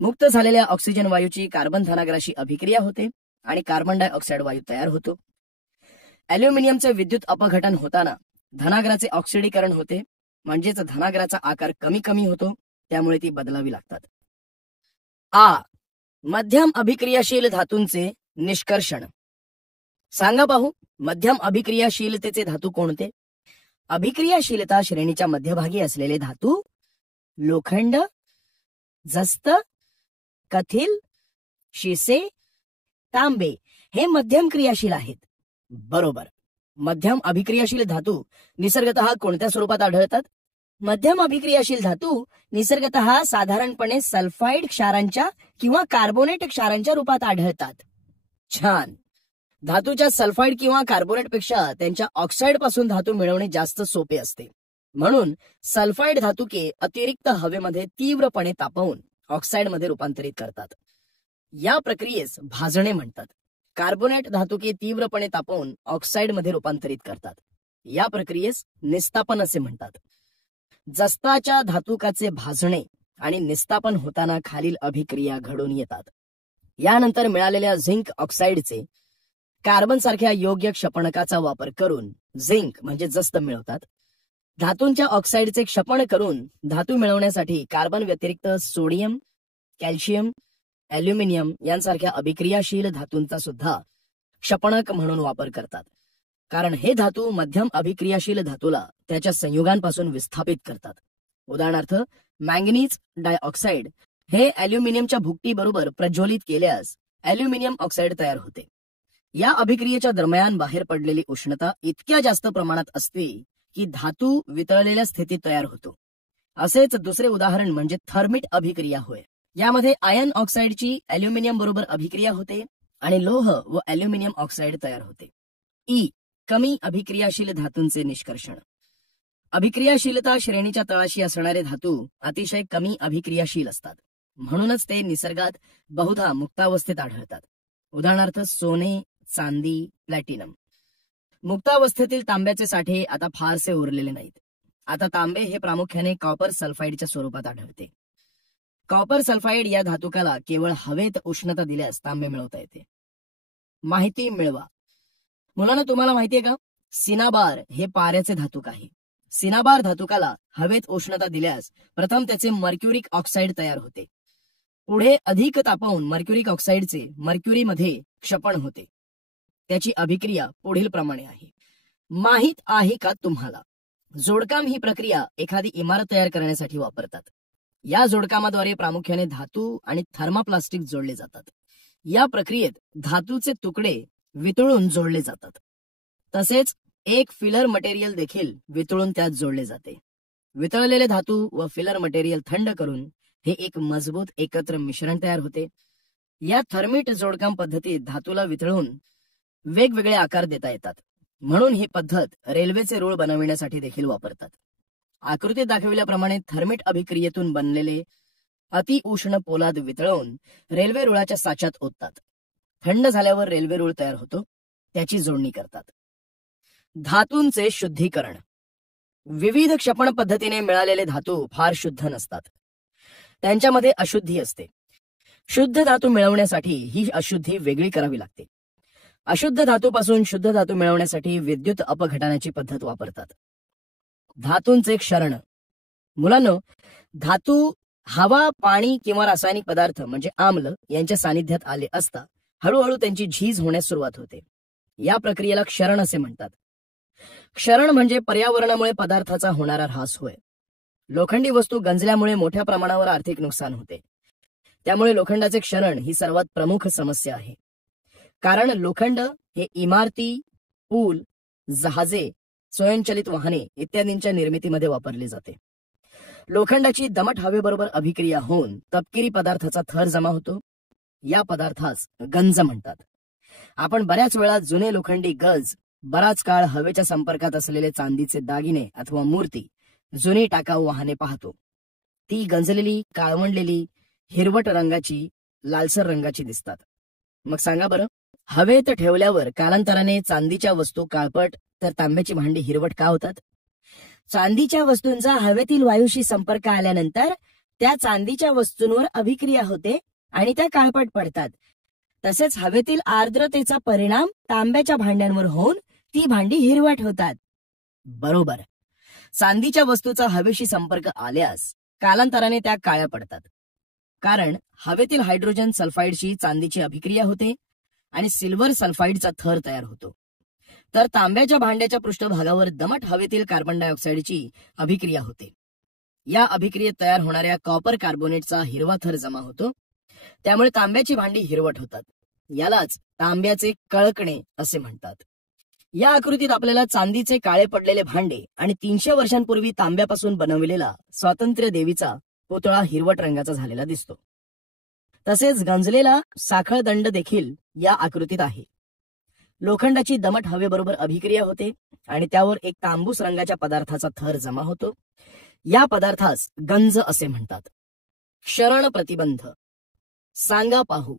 मुक्त झालेल्या ऑक्सिजन वायूची कार्बन धनाग्राशी अभिक्रिया होते आणि कार्बन डायऑक्साईड वायू तयार होतो. अल्युमिनियमचे विद्युत अपघटन होताना धनाग्राचे ऑक्सिडीकरण होते म्हणजेच धनाग्राचा आकार कमी कमी होतो, त्यामुळे ती बदलावी लागतात. मध्यम अभिक्रियाशील धातूंचे निष्कर्षण. सांगा पाहू, मध्यम अभिक्रियाशीलतेचे धातू कोणते? अभिक्रियाशीलता श्रेणीच्या मध्यभागी असलेले धातू लोखंड, जस्त, कथिल, शिसे, तांबे हे मध्यम क्रियाशील आहेत. बरोबर. मध्यम अभिक्रियाशील धातू निसर्गतः कोणत्या स्वरूपात आढळतात? मध्यम अभिक्रियाशील धातू निसर्गतः साधारणपणे सल्फाइड क्षारांच्या किंवा कार्बोनेट क्षारांच्या रूपात आढळतात. छान. धातूच्या सल्फाइड किंवा कार्बोनेट पेक्षा त्यांच्या ऑक्साईड पासून धातू मिळवणे जास्त सोपे असते. म्हणून सल्फाइड धातुके अतिरिक्त हवेमध्ये तीव्रपणे तापवून ऑक्साईडमध्ये रूपांतरित करतात. या प्रक्रियेस भाजणे म्हणतात. कार्बोनेट धातुके तीव्रपणे तापवून ऑक्साईडमध्ये रूपांतरित करतात. या प्रक्रियेस निस्तापन असे म्हणतात. जस्ताच्या धातुकाचे भाजणे आणि निस्तापन होताना खालील अभिक्रिया घडून येतात. यानंतर मिळालेल्या झिंक ऑक्साईडचे कार्बन सारख्या योग्य क्षपणकाचा वापर करून झिंक म्हणजे जस्त मिळवतात. धातूंच्या ऑक्साईडचे क्षपण करून धातू मिळवण्यासाठी कार्बन व्यतिरिक्त सोडियम, कॅल्शियम, अल्युमिनियम यांसारख्या अभिक्रियाशील धातूंचा सुद्धा क्षपणक म्हणून वापर करतात. कारण हे धातू मध्यम अभिक्रियाशील धातूला त्याच्या संयुगांपासून विस्थापित करतात. उदाहरणार्थ मॅंगनीज डायऑक्साईड हे अल्युमिनियमच्या भुकटीबरोबर प्रज्वलित केल्यास अल्युमिनियम ऑक्साईड तयार होते. या अभिक्रियेच्या दरम्यान बाहेर पडलेली उष्णता इतक्या जास्त प्रमाणात असते की धातू वितळलेल्या स्थितीत तयार होतो. असेच दुसरे उदाहरण म्हणजे थर्मिट अभिक्रिया होय. यामध्ये आयर्न ऑक्साईडची अॅल्युमिनियम बरोबर अभिक्रिया होते आणि लोह व अॅल्युमिनियम ऑक्साईड तयार होते. ई. कमी अभिक्रियाशील धातूंचे निष्कर्षण. अभिक्रियाशीलता श्रेणीच्या तळाशी असणारे धातू अतिशय कमी अभिक्रियाशील असतात, म्हणूनच ते निसर्गात बहुधा मुक्तावस्थेत आढळतात. उदाहरणार्थ सोने, चांदी, प्लॅटिनम. मुक्तावस्थेतील तांब्याचे साठे आता फारसे उरलेले नाहीत. आता तांबे हे प्रामुख्याने कॉपर सल्फाईडच्या स्वरूपात आढळते. कॉपर सल्फाईड या धातुकाला केवळ हवेत उष्णता दिल्यास तांबे मिळवता येते. माहिती मिळवा. मुलांना तुम्हाला माहितीये का, सिनाबार हे पाऱ्याचे धातुक आहे. सिनाबार धातुकाला हवेत उष्णता दिल्यास प्रथम त्याचे मर्क्युरिक ऑक्साईड तयार होते. पुढे अधिक तापवून मर्क्युरिक ऑक्साईडचे मर्क्युरीमध्ये क्षपण होते. त्याची अभिक्रिया पुढील प्रमाणे आहे. माहित आहे का तुम्हाला, जोडकाम ही प्रक्रिया एखादी इमारत तयार करण्यासाठी वापरतात. या जोडकामाद्वारे प्रामुख्याने धातू आणि थर्माप्लास्टिक जोडले जातात. या प्रक्रियेत धातूचे तुकडे वितळून जोडले जातात. तसेच एक फिलर मटेरियल देखील वितळून त्यात जोडले जाते. वितळलेले धातू व फिलर मटेरियल थंड करून हे एक मजबूत एकत्र मिश्रण तयार होते. या थर्मिट जोडकाम पद्धतीत धातूला वितळून वेगवेगळे आकार देता येतात, म्हणून ही पद्धत रेल्वेचे रूळ बनविण्यासाठी देखील वापरतात. आकृतीत दाखविल्याप्रमाणे थर्मिट अभिक्रियेतून बनलेले अतिउष्ण पोलाद वितळवून रेल्वे रुळाच्या साच्यात ओततात. थंड झाल्यावर रेल्वे रूळ तयार होतो, त्याची जोडणी करतात. धातूंचे शुद्धीकरण. विविध क्षपण पद्धतीने मिळालेले धातू फार शुद्ध नसतात. त्यांच्यामध्ये अशुद्धी असते. शुद्ध धातू मिळवण्यासाठी ही अशुद्धी वेगळी करावी लागते. अशुद्ध धातूपासून शुद्ध धातू मिळवण्यासाठी विद्युत अपघटनाची पद्धत वापरतात. धातूंचे क्षरण. मुलांनो, धातू हवा, पाणी किंवा रासायनिक पदार्थ म्हणजे आम्ल यांच्या सानिध्यात आले असता हळूहळू त्यांची झीज होण्यास सुरुवात होते. या प्रक्रियेला क्षरण असे म्हणतात. क्षरण म्हणजे पर्यावरणामुळे पदार्थाचा होणारा ऱ्हास होय. लोखंडी वस्तू गंजल्यामुळे मोठ्या प्रमाणावर आर्थिक नुकसान होते. त्यामुळे लोखंडाचे क्षरण ही सर्वात प्रमुख समस्या आहे. कारण लोखंड हे इमारती, पूल, जहाजे, स्वयंचलित वाहने इत्यादींच्या निर्मितीमध्ये वापरले जाते. लोखंडाची दमट हवेबरोबर अभिक्रिया होऊन तपकिरी पदार्थाचा थर जमा होतो. या पदार्थास गंज म्हणतात. आपण बऱ्याच वेळा जुने लोखंडी गज, बराच काळ हवेच्या संपर्कात असलेले चांदीचे दागिने अथवा मूर्ती, जुनी टाकाऊ वाहने पाहतो. ती गंजलेली, काळवंडलेली, हिरवट रंगाची, लालसर रंगाची दिसतात. मग सांगा बरं, हवेत ठेवल्यावर कालांतराने चांदीच्या वस्तू काळपट तर तांब्याची भांडी हिरवट का होतात? चांदीच्या वस्तूंचा हवेतील वायूशी संपर्क आल्यानंतर त्या चांदीच्या वस्तूंवर अभिक्रिया होते आणि त्या काळपट पडतात. तसेच हवेतील आर्द्रतेचा परिणाम तांब्याच्या भांड्यांवर होऊन ती भांडी हिरवट होतात. बरोबर. चांदीच्या वस्तूचा हवेशी संपर्क आल्यास कालांतराने त्या काळ्या पडतात. कारण हवेतील हायड्रोजन सल्फाईडशी चांदीची अभिक्रिया होते आणि सिल्वर सल्फाईडचा थर तयार होतो. तर तांब्याच्या भांड्याच्या पृष्ठभागावर दमट हवेतील कार्बन डायऑक्साईडची अभिक्रिया होते. या अभिक्रियेत तयार होणाऱ्या कॉपर कार्बोनेटचा हिरवा थर जमा होतो. त्यामुळे तांब्याची भांडी हिरवट होतात. यालाच तांब्याचे कळकणे असे म्हणतात. या आकृतीत आपल्याला चांदीचे काळे पडलेले भांडे आणि 300 वर्षांपूर्वी तांब्यापासून बनविलेला स्वातंत्र्य देवीचा पुतळा हिरवट रंगाचा झालेला दिसतो. तसेच गंजलेला साखळदंड देखील या आकृतीत आहे. लोखंडाची दमट हवेबरोबर अभिक्रिया होते आणि त्यावर एक तांबूस रंगाच्या पदार्थाचा थर जमा होतो. या पदार्थास गंज असे म्हणतात. क्षरण प्रतिबंध. सांगा पाहू.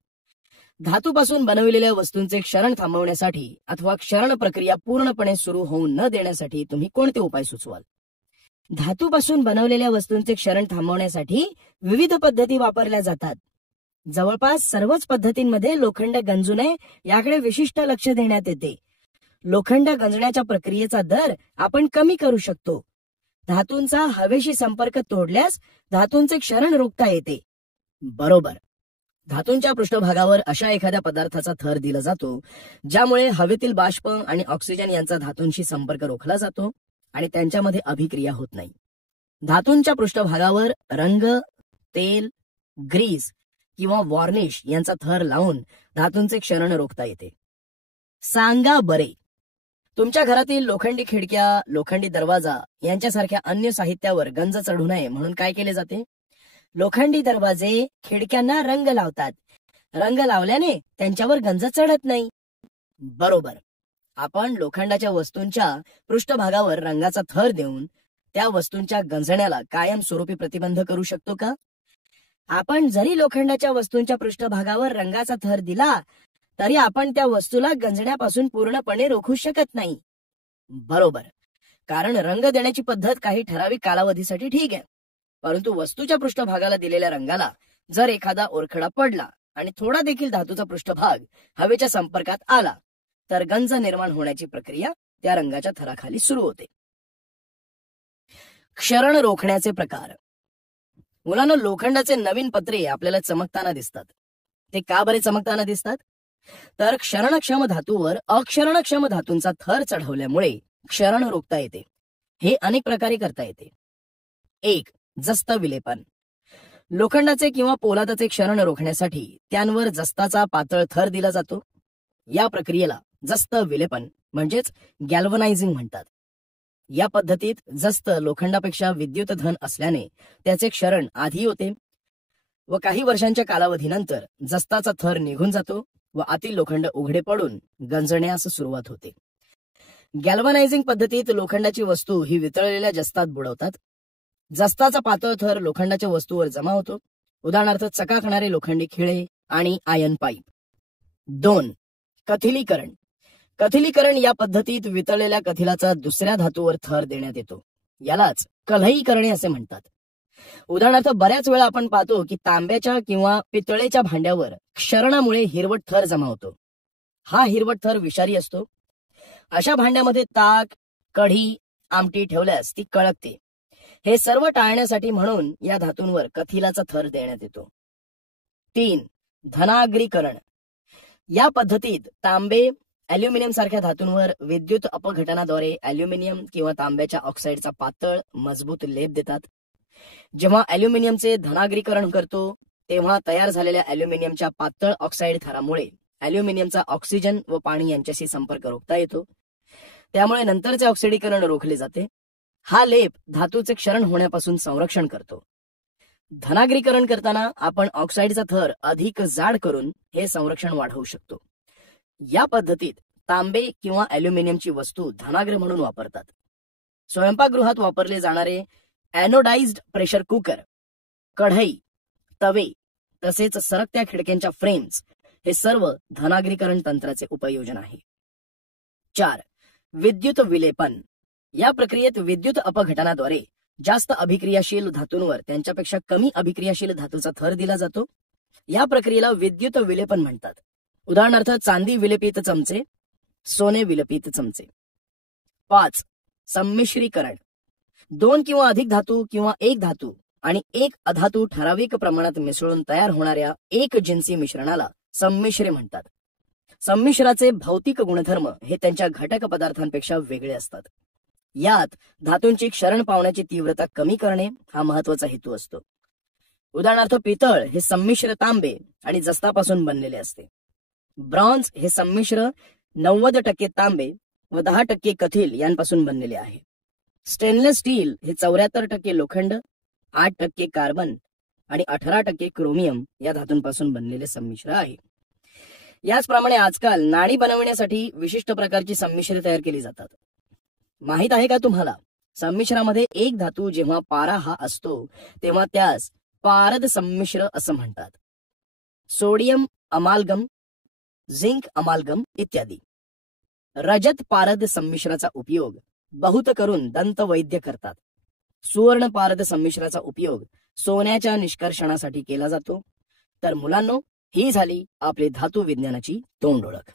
धातूपासून बनविलेल्या वस्तूंचे क्षरण थांबवण्यासाठी अथवा क्षरण प्रक्रिया पूर्णपणे सुरू होऊ न देण्यासाठी तुम्ही कोणते उपाय सुचवाल? धातूपासून बनवलेल्या वस्तूंचे क्षरण थांबवण्यासाठी विविध पद्धती वापरल्या जातात. जवळपास सर्वच पद्धतींमध्ये लोखंड गंजू नये याकडे विशिष्ट लक्ष देण्यात येते. लोखंड गंजण्याच्या प्रक्रियेचा दर आपण कमी करू शकतो. धातूंचा हवेशी संपर्क तोडल्यास धातूंचे क्षरण रोखता येते. बरोबर. धातूंच्या पृष्ठभागावर अशा एखाद्या पदार्थाचा थर दिला जातो ज्यामुळे हवेतील बाष्प आणि ऑक्सिजन यांचा धातूंशी संपर्क रोखला जातो आणि त्यांच्यामध्ये अभिक्रिया होत नाही. धातूंच्या पृष्ठभागावर रंग, तेल, ग्रीस किंवा वॉर्निश यांचा थर लावून धातूंचे क्षरण रोखता येते. सांगा बरे. तुमच्या घरातील लोखंडी खिडक्या, लोखंडी दरवाजा यांच्यासारख्या अन्य साहित्यावर गंज चढू नये म्हणून काय केले जाते? लोखंडी दरवाजे खिडक्यांना रंग लावतात. रंग लावल्याने त्यांच्यावर गंज चढत नाही. बरोबर. आपण लोखंडाच्या वस्तूंच्या पृष्ठभागावर रंगाचा थर देऊन त्या वस्तूंच्या गंजण्याला कायमस्वरूपी प्रतिबंध करू शकतो का? आपण जरी लोखंडाच्या वस्तूंच्या पृष्ठभागावर रंगाचा थर दिला तरी आपण त्या वस्तूला गंजण्यापासून पूर्णपणे रोखू शकत नाही. बरोबर. कारण रंग देण्याची पद्धत काही ठराविक कालावधीसाठी ठीक आहे, परंतु वस्तूच्या पृष्ठभागाला दिलेल्या रंगाला जर एखादा ओरखडा पडला आणि थोडा देखील धातूचा पृष्ठभाग हवेच्या संपर्कात आला तर गंज निर्माण होण्याची प्रक्रिया त्या रंगाच्या थराखाली सुरू होते. क्षरण रोखण्याचे प्रकार. मुलांनो, लोखंडाचे नवीन पत्रे आपल्याला चमकताना दिसतात. ते का बरे चमकताना दिसतात? तर क्षरणक्षम धातूवर अक्षरणक्षम धातूंचा थर चढवल्यामुळे क्षरण रोखता येते. हे अनेक प्रकारे करता येते. 1. जस्त विलेपन. लोखंडाचे किंवा पोलादाचे क्षरण रोखण्यासाठी त्यांवर जस्ताचा पातळ थर दिला जातो. या प्रक्रियेला जस्त विलेपन म्हणजेच गॅल्वनायझिंग म्हणतात. या पद्धतीत जस्त लोखंडापेक्षा विद्युतधन असल्याने त्याचे क्षरण आधी होते व काही वर्षांच्या कालावधीनंतर जस्ताचा थर निघून जातो व आतील लोखंड उघडे पडून गंजण्यास सुरुवात होते. गॅल्वनायझिंग पद्धतीत लोखंडाची वस्तू ही वितळलेल्या जस्तात बुडवतात. जस्ताचा पातळ थर लोखंडाच्या वस्तूवर जमा होतो. उदाहरणार्थ चकाकणारे लोखंडी खिळे आणि आयन पाईप. 2. कथिलीकरण. कथिलीकरण या पद्धतीत वितळलेल्या कथिलाचा दुसऱ्या धातूवर थर देण्यात येतो. यालाच कल्हई करणे असे म्हणतात. उदाहरणार्थ बऱ्याच वेळा आपण पाहतो की तांब्याच्या किंवा पितळेच्या भांड्यावर क्षरणामुळे हिरवट थर जमा होतो. हा हिरवट थर विषारी असतो. अशा भांड्यामध्ये ताक, कढी, आमटी ठेवल्यास ती कळकते. हे सर्व टाळण्यासाठी म्हणून या धातूंवर कथिलाचा थर देण्यात येतो. 3. धनाग्रीकरण. या पद्धतीत तांबे, अॅल्युमिनियम सारख्या धातूंवर विद्युत अपघटनाद्वारे अॅल्युमिनियम किंवा तांब्याच्या ऑक्साईडचा पातळ मजबूत लेप देतात. जेव्हा अॅल्युमिनियमचे धनाग्रीकरण करतो तेव्हा तयार झालेल्या अॅल्युमिनियमच्या पातळ ऑक्साईड थरामुळे अॅल्युमिनियमचा ऑक्सिजन व पाणी यांच्याशी संपर्क रोखता येतो. त्यामुळे नंतरचे ऑक्सिडीकरण रोखले जाते. हा लेप धातूचे क्षरण होण्यापासून संरक्षण करतो. धनाग्रीकरण करताना आपण ऑक्साईडचा थर अधिक जाड करून हे संरक्षण वाढवू शकतो. या पद्धतीत तांबे किंवा अॅल्युमिनियमची वस्तू धनाग्र म्हणून वापरतात. स्वयंपाकगृहात वापरले जाणारे ॲनोडाइज्ड प्रेशर कुकर, कढई, तवे तसेच सरकत्या खिडक्यांच्या फ्रेम्स हे सर्व धनाग्रीकरण तंत्राचे उपयोजन आहे. 4. विद्युत विलेपन. या प्रक्रियेत विद्युत अपघटनाद्वारे जास्त अभिक्रियाशील धातूंवर त्यांच्यापेक्षा कमी अभिक्रियाशील धातूचा थर दिला जातो. या प्रक्रियेला विद्युत विलेपन म्हणतात. उदाहरणार्थ चांदी विलेपित चमचे, सोने विलेपित चमचे. 5. संमिश्रीकरण. 2 किंवा अधिक धातू किंवा एक धातू आणि एक अधातू ठराविक प्रमाणात मिसळून तयार होणाऱ्या एक जिन्सी मिश्रणाला संमिश्रे म्हणतात. संमिश्राचे भौतिक गुणधर्म हे त्यांच्या घटक पदार्थांपेक्षा वेगळे असतात. यात धातूंची क्षरण पावण्याची तीव्रता कमी करणे हा महत्वाचा हेतू असतो. उदाहरणार्थ पितळ हे संमिश्र तांबे आणि जस्तापासून बनलेले असते. ब्रॉन्झ हे संमिश्र 90% तांबे व 10% कथिल यांपासून बनलेले आहे. स्टेनलेस स्टील हे 74% लोखंड, 8% कार्बन आणि 18% क्रोमियम या धातूंपासून बनलेले संमिश्र आहे. याचप्रमाणे आजकाल नाणी बनवण्यासाठी विशिष्ट प्रकारची संमिश्रे तयार केली जातात. माहित आहे का तुम्हाला, संमिश्रामध्ये एक धातू जेव्हा पारा हा असतो तेव्हा त्यास पारद संमिश्र असं म्हणतात. सोडियम अमालगम, झिंक अमालगम इत्यादी. रजत पारद संमिश्राचा उपयोग बहुत करून दंतवैद्य करतात. सुवर्ण पारद संमिश्राचा उपयोग सोन्याच्या निष्कर्षणासाठी केला जातो. तर मुलांनो, ही झाली आपली धातू विज्ञानाची तोंड ओळख.